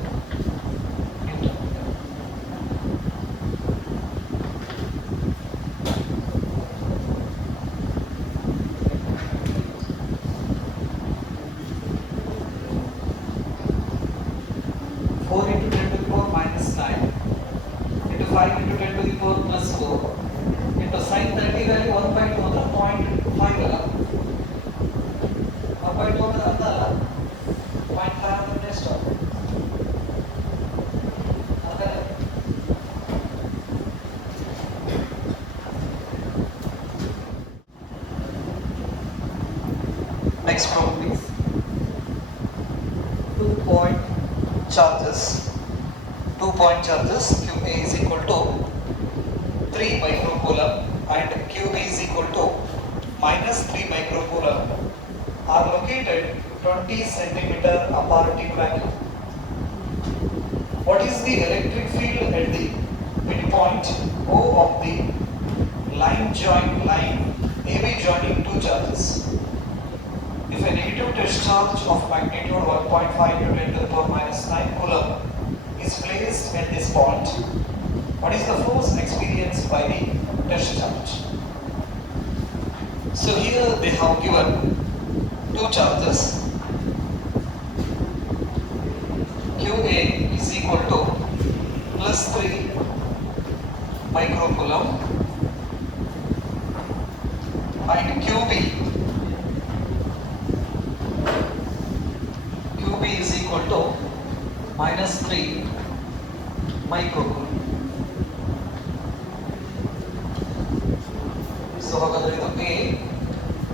Newton. Into 10 to the power minus 9 into 5 into 10 to the power plus 4 into sin 30 value 1.2 ಅಂದ್ರೆ 0.5 ಅಲ್ಲ 1.2 ಅಂದ್ರೆ ಅರ್ಧ ಅಲ್ಲ 0.5 ಅಂದ್ರೆ ಎಷ್ಟು ಅರ್ಧ. Next problem please. 2-point charges. 2-point charges QA is equal to 3 microcoulomb and QB is equal to minus 3 microcoulomb are located 20 centimeter apart in vacuum. What is the electric field at the midpoint O of the line AB joining two charges? If a negative test charge of magnitude 1.5 into 10 to the power minus 9 coulomb is placed at this point, what is the force experienced by the test charge? So here they have given two charges. QA is equal to plus 3 microcoulomb and QB is equal to minus 3 microcoulomb. So ಹಾಗಾದ್ರೆ ಇದು A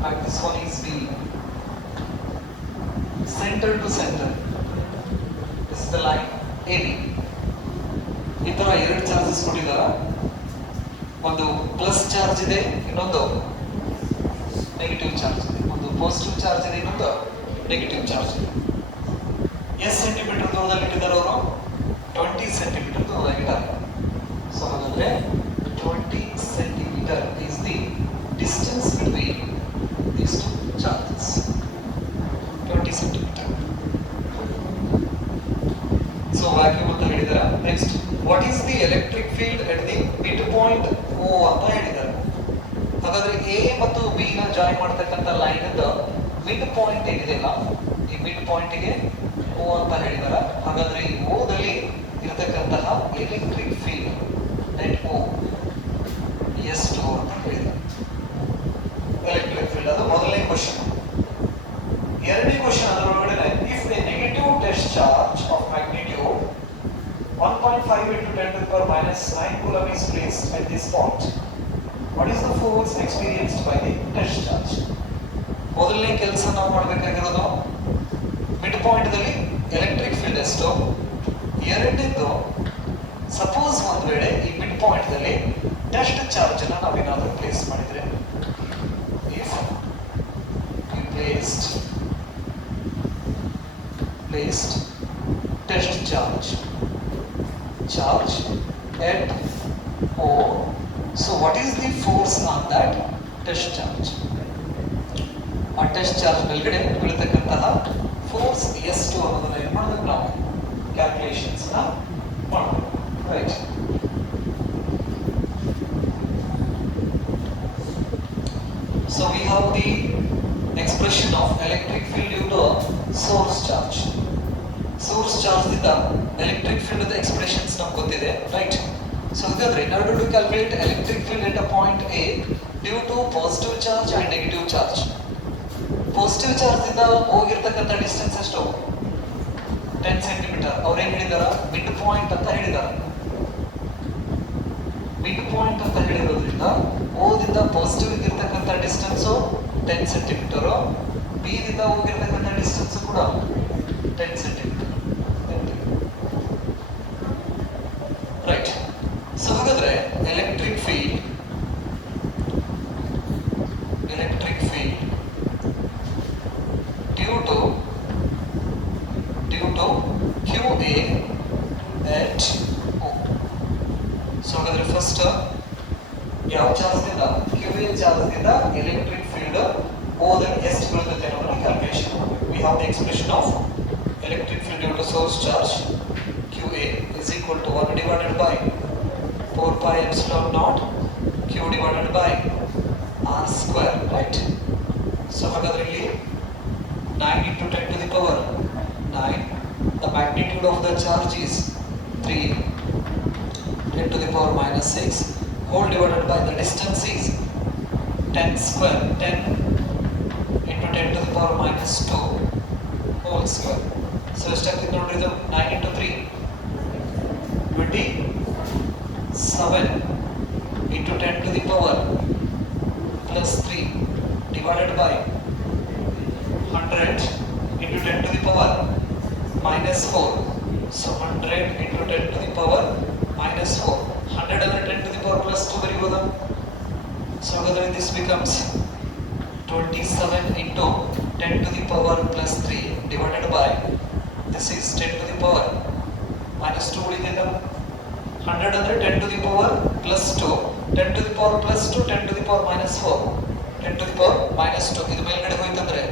and this one is B. Center to center. This is the line AB. ಈ ತರ ಎರಡು ಚಾರ್ಜಸ್ ಕೊಟ್ಟಿದ್ದಾರೆ. ಒಂದು plus charge ಇದೆ, ಇನ್ನೊಂದು negative charge ಇದೆ. ಒಂದು ಪಾಸಿಟಿವ್ ಚಾರ್ಜ್ ಇದೆ, ಇನ್ನೊಂದು ನೆಗೆಟಿವ್ ಚಾರ್ಜ್ ಇದೆ. ಎಷ್ಟು ಸೆಂಟಿಮೀಟರ್ ದೂರದಲ್ಲಿ ಇಟ್ಟಿದ್ದಾರೆ ಅವರು? 20 ಸೆಂಟಿಮೀಟರ್ ದೂರದಲ್ಲಿ ಇಟ್ಟಿದ್ದಾರೆ. ಸೊ ಹಾಗಾದ್ರೆ 20 centimetre is the distance between these two charges. 20 centimeter. So vacuum ಅಂತ ಹೇಳಿದ್ದಾರೆ. Next, what is the electric field at the midpoint O ಅಂತ ಹೇಳಿದ್ದಾರೆ. ಹಾಗಾದ್ರೆ A ಮತ್ತು B ನ ಜಾಯಿನ್ ಮಾಡ್ತಕ್ಕಂಥ ಲೈನ್ ಇಂದ ಮಿಡ್ ಪಾಯಿಂಟ್ ಏನಿದೆಯಲ್ಲ, ಈ ಮಿಡ್ ಪಾಯಿಂಟ್ ಗೆ O ಅಂತ ಹೇಳಿದಾರ. ಹಾಗಾದ್ರೆ ಈ O ದಲ್ಲಿ ಇರತಕ್ಕಂತಹ ಎಲೆಕ್ಟ್ರಿಕ್ ಫೀಲ್ಡ್ ನೆಟ್ O ಎಷ್ಟು ಅಂತ ಹೇಳಿದ್ದಾರೆ. ಎಲೆಕ್ಟ್ರಿಕ್ ಫೀಲ್ಡ್ ಅದು ಮೊದಲನೇ ಕ್ವಶನ್. ಎರಡನೇ ಕ್ವಶನ್ ಅದರೊಳಗಡೆ if A negative test charge of magnitude 1.5 into 10 to the power minus 9 coulomb is placed at this point, what is the force experienced by the test charge? ಮೊದಲನೇ ಕೆಲಸ ನಾವು ಮಾಡಬೇಕಾಗಿರೋದು ಮಿಡ್ ಪಾಯಿಂಟ್ ದಲ್ಲಿ ಎಲೆಕ್ಟ್ರಿಕ್ ಫೀಲ್ಡ್ ಎಷ್ಟು. ಎರಡನೇದು ಸಪೋಸ್ ಒಂದ್ ವೇಳೆ ಈ ಮಿಡ್ ಪಾಯಿಂಟ್ ದಲ್ಲಿ ಟೆಸ್ಟ್ ಚಾರ್ಜ್ ಅನ್ನ ನಾವೇನಾದ್ರೂ ಪ್ಲೇಸ್ ಮಾಡಿದ್ರೆ, if you placed test charge at O, so what is the force on that test charge? ಆ ಟೆಸ್ಟ್ ಚಾರ್ಜ್ ಮೇಲ್ಗಡೆ ಬೀಳತಕ್ಕಂತಹ ಫೋರ್ಸ್ ಎಷ್ಟು ಅನ್ನೋದನ್ನ ಏನು ಮಾಡಬೇಕು, ನಾವು ಕ್ಯಾಲ್ಕುಲೇಷನ್ಸ್ ಮಾಡಬೇಕು. Right. So we have the expression of electric field due to source charge. Source charge ಇಂದ electric field ದ expressions ನಮಗೆ ಗೊತ್ತಿದೆ, right? So ಹಾಗಾದ್ರೆ in order to calculate electric field at a point A due to positive charge and negative charge, positive charge ಇಂದ ಹೋಗಿರ್ತಕ್ಕಂಥ ಡಿಸ್ಟೆನ್ಸ್ ಎಷ್ಟು? 10 ಸೆಂಟಿಮೀಟರ್. ಅವ್ರು ಏನ್ ಹೇಳಿದಾರ? ಮಿಡ್ ಪಾಯಿಂಟ್ ಅಂತ ಹೇಳಿದಾರ. ಮಿಡ್ ಪಾಯಿಂಟ್ ಅಂತ ಹೇಳಿರೋದ್ರಿಂದ ಓದಿಂದ ಪಾಸಿಟಿವ್ ಇರ್ತಕ್ಕಂಥ ಡಿಸ್ಟೆನ್ಸ್ 10 ಸೆಂಟಿಮೀಟರ್, ಬಿ ದಿಂದ ಹೋಗಿರ್ತಕ್ಕಂಥ ಡಿಸ್ಟೆನ್ಸ್ ಕೂಡ 10 ಸೆಂಟಿಮೀಟರ್. ಸೊ ಹಾಗಾದ್ರೆ ಫಸ್ಟ್ ಯಾವ ಚಾರ್ಜ್ ಇಂದ QA ಚಾರ್ಜ್ ಇಂದ ಎಲೆಕ್ಟ್ರಿಕ್ ಫೀಲ್ಡ್ ಓದರ್ ಎಷ್ಟು ಬೀಳುತ್ತೆ ಅನ್ನೋದನ್ನ ಕ್ಯಾಲ್ಕುಲೇಷನ್ ಮಾಡಬೇಕು. We have the expression of electric field due to source charge QA is equal to 1 divided by 4 pi epsilon naught Q divided by R square, right? So ಹಾಗಾದ್ರೆ ಇಲ್ಲಿ 9 into 10 to the power 9. The magnitude of the charge is 3 10 to the power minus 6 whole divided by the distance is 10 square, 10 into 10 to the power minus 2 whole square. So step in order is 9 into 3 27 into 10 to the power plus 3 divided by 100 into 10 to the power minus 4. So 100 into 10 to the power minus 4. 100 under 10 to the power plus 2 very good. So this becomes 27 into 10 to the power plus 3 divided by, this is 10 to the power minus 2 ಉಳಿದಿದೆ. 100 under 10 to the power plus 2, 10 to the power plus 2, 10 to the power minus 4, 10 to the power minus 2 ಇದು ಮೇಲ್ಗಡೆ ಹೋಯ್ತಂದ್ರೆ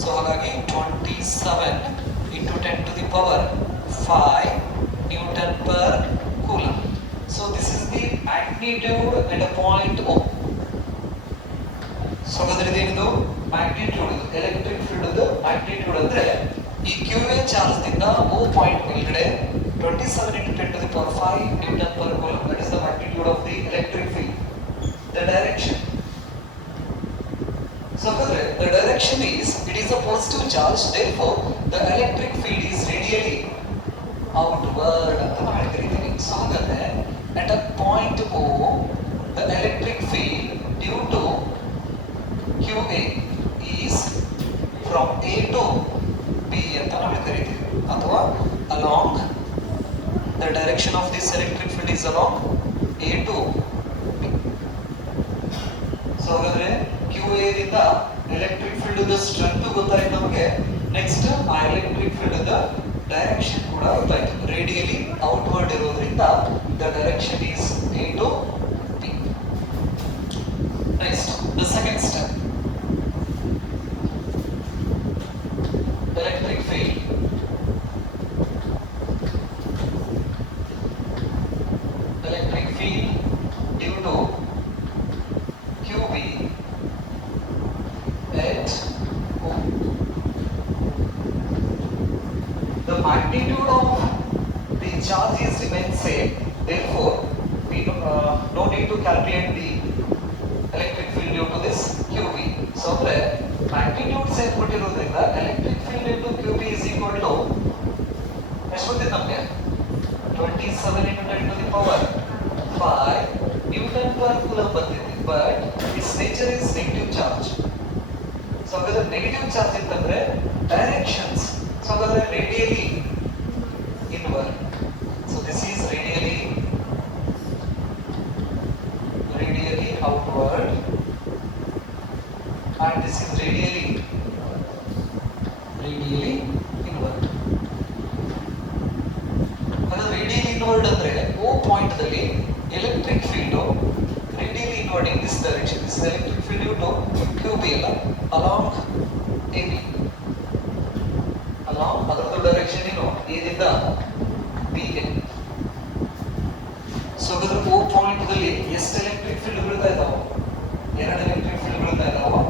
ಸೊ ಹಾಗಾಗಿ 27 into 10 to the power 5 Newton per coulomb. So this is the magnitude at a point O. So ಹಾಗಾದ್ರೆ ಇದೇನಿದು ಮ್ಯಾಗ್ನಿಟ್ಯೂಡ್, ಇದು electric field magnitude ಅಂದ್ರೆ ಈ QA charge ದಿಂದ O ಪಾಯಿಂಟ್ ಮೇಲ್ಗಡೆ 27 into 10 to the power 5 Newton per coulomb. That is the magnitude of the electric field. The direction. So the direction is, it is a positive charge, therefore the electric field is radially outward ಅಂತ ನಾವು ಕರೀತೀವಿ. So ಹಾಗಾದ್ರೆ at a point O the electric field due to QA is from A to B ಅಂತ ನಾವು ಕರೀತೀವಿ, ಅಥವಾ along the direction of this electric field is along A to B. So ಹಾಗಾದ್ರೆ QA ದಿಂದ ಎಲೆಕ್ಟ್ರಿಕ್ ಫೀಲ್ಡ್ ಸ್ಟ್ರೆಂತ್ ಗೊತ್ತಾಯ್ತು ನಮಗೆ. ನೆಕ್ಸ್ಟ್ ಆ electric field direction ಕೂಡ ಗೊತ್ತಾಯ್ತು, ರೇಡಿಯಲಿ ಔಟ್ವರ್ಡ್ ಇರೋದ್ರಿಂದ the direction is A to B. Next the second step, electric field. Electric field due to QB at O. The magnitude of the charges remains same, therefore we no need to calculate the electric field due to this QB. So the magnitude same ಕೊಟ್ಟಿರೋದ್ರಿಂದ electric field due to QB is equal to ಎಷ್ಟು ಬಂದಿದೆ ನಮಗೆ 27 into 10 to the power 5 Newton per coulomb ಬಂದಿದೆ. But its nature is negative charge. So ಹಾಗಾದ್ರೆ negative charge ಇತ್ತಂದ್ರೆ directions, so ಹಾಗಾದ್ರೆ radially inward. So this is radially outward and this is radially inward. ಅದು radially inward ಅಂದ್ರೆ O point ದಲ್ಲಿ electric field radially inward in this direction. This electric field due to QB ಅಲ್ಲ, along AB, along ಅದರ direction ಏನು A ದಿಂದ B ಗೆ. So ಅದರ O point ದಲ್ಲಿ ಎಷ್ಟು ಎಲೆಕ್ಟ್ರಿಕ್ ಫೀಲ್ಡ್ ಬೀಳ್ತಾ ಇದಾವೆ? ಎರಡು ಎಲೆಕ್ಟ್ರಿಕ್ ಫೀಲ್ಡ್ ಬೀಳ್ತಾ ಇದಾವೆ,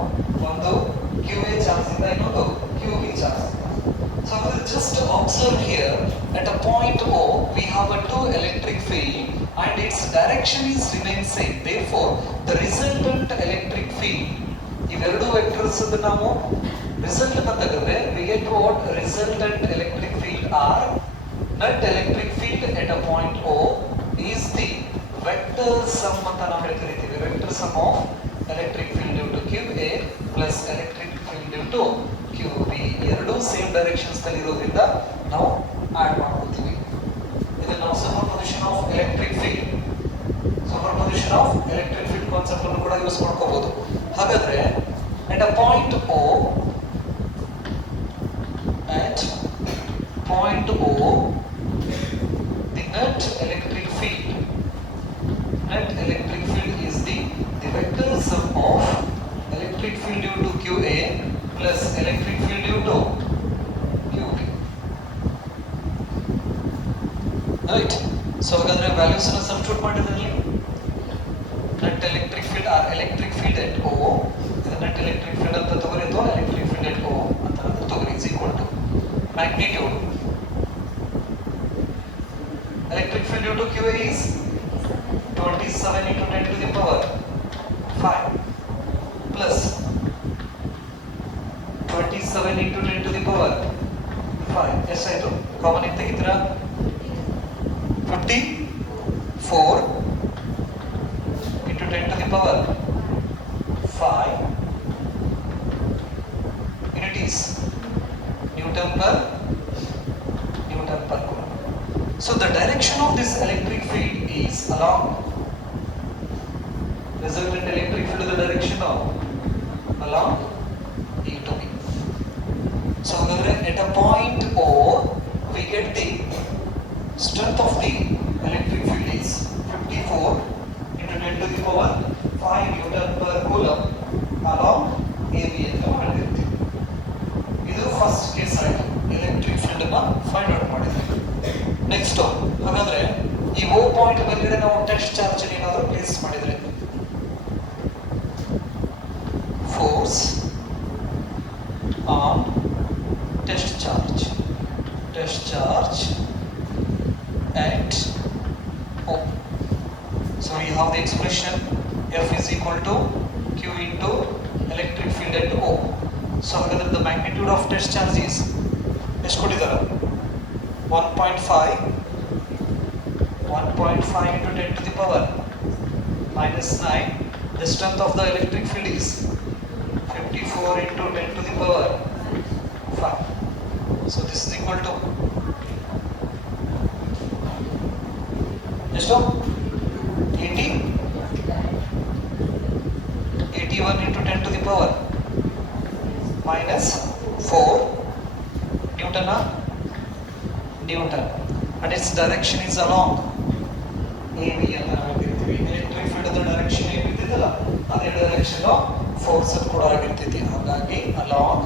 ಒಂದು QA ಚಾರ್ಜ್ ಇಂದ ಇನ್ನೊಂದು QB charge. So just observe here, at a point O we have a two electric field and its direction is remain same, therefore the resultant electric field, ಇವೆರಡು ವೆಕ್ಟರ್ಸ್ ಅನ್ನು ನಾವು ರಿಸಲ್ಟ್ ಅಂತ ತೆಗೆದ್ರೆ we get what resultant electric field are net electric field at a point O is the vector sum ಅಂತ ನಾವು ಕರೀತೀವಿ. vector sum of electric field due to QA plus electric field due to QB. ಎರಡು same directions ನಲ್ಲಿ ಇರೋದ್ರಿಂದ ನಾವು ಆಡ್ ಮಾಡ್ಕೊಳ್ತೀವಿ. ಇದನ್ನ ನಾವು superposition of electric field, superposition of electric field concept ಅನ್ನು ಕೂಡ ಯೂಸ್ ಮಾಡ್ಕೋಬಹುದು. ಹಾಗಾದ್ರೆ at a point O, at point O the net electric field values ಅನ್ನು ಸಬ್ಸ್ಟಿಟ್ಯೂಟ್ ಮಾಡಿದ್ರಲ್ಲಿ net electric field or electric field at O, net electric field ಅಂತ ತಗೋರಿ ಅಥವಾ electric field at O ಅಂತ ತಗೋರಿ is equal to magnitude electric field due to QA is 27 into 10 to the power 5 plus 27 into 10 to the power 5 ಎಷ್ಟಾಯ್ತು? ಕಾಮನ್ ಏನು ತೆಗಿತೀರಾ? 54 into 10 to the power 5 unities Newton per Coulomb. So the direction of this electric field is along resultant electric field, the direction of along E to B. So at a point O, we get the strength of the electric field is 54 into 10 to the power 5 Newton per Coulomb along AB ಅಂತ ಮಾಡಿರ್ತೀವಿ. ಇದು first case ಆಯಿತು, electric field ಅನ್ನ find out ಮಾಡಿದ್ವಿ. ನೆಕ್ಸ್ಟ್ ಹಾಗಾದ್ರೆ ಈ ಓ ಪಾಯಿಂಟ್ ಮೇಲ್ಗಡೆ ನಾವು ಟೆಸ್ಟ್ ಚಾರ್ಜ್ ಏನಾದರೂ ಪ್ಲೇಸ್ ಮಾಡಿದ್ರೆ force on test charge at O. So we have the expression F is equal to Q into electric field at O. So ಹಾಗಾದ್ರೆ the magnitude of test charge is ಎಷ್ಟು ಕೊಟ್ಟಿದ್ದಾರೆ? 1.5 into 10 to the power minus 9. The strength of the electric field is 54 into 10 to the power 5. So this is equal to ಎಷ್ಟು? 81 into 10 to the power minus 4 Newton, and its direction is along AB ಅಂತ ಆಗಿರ್ತೀವಿ. Electric field direction ಏನಿರ್ತೈತಲ್ಲ ಅದೇ direction force ಕೂಡ ಆಗಿರ್ತೈತಿ. ಹಾಗಾಗಿ along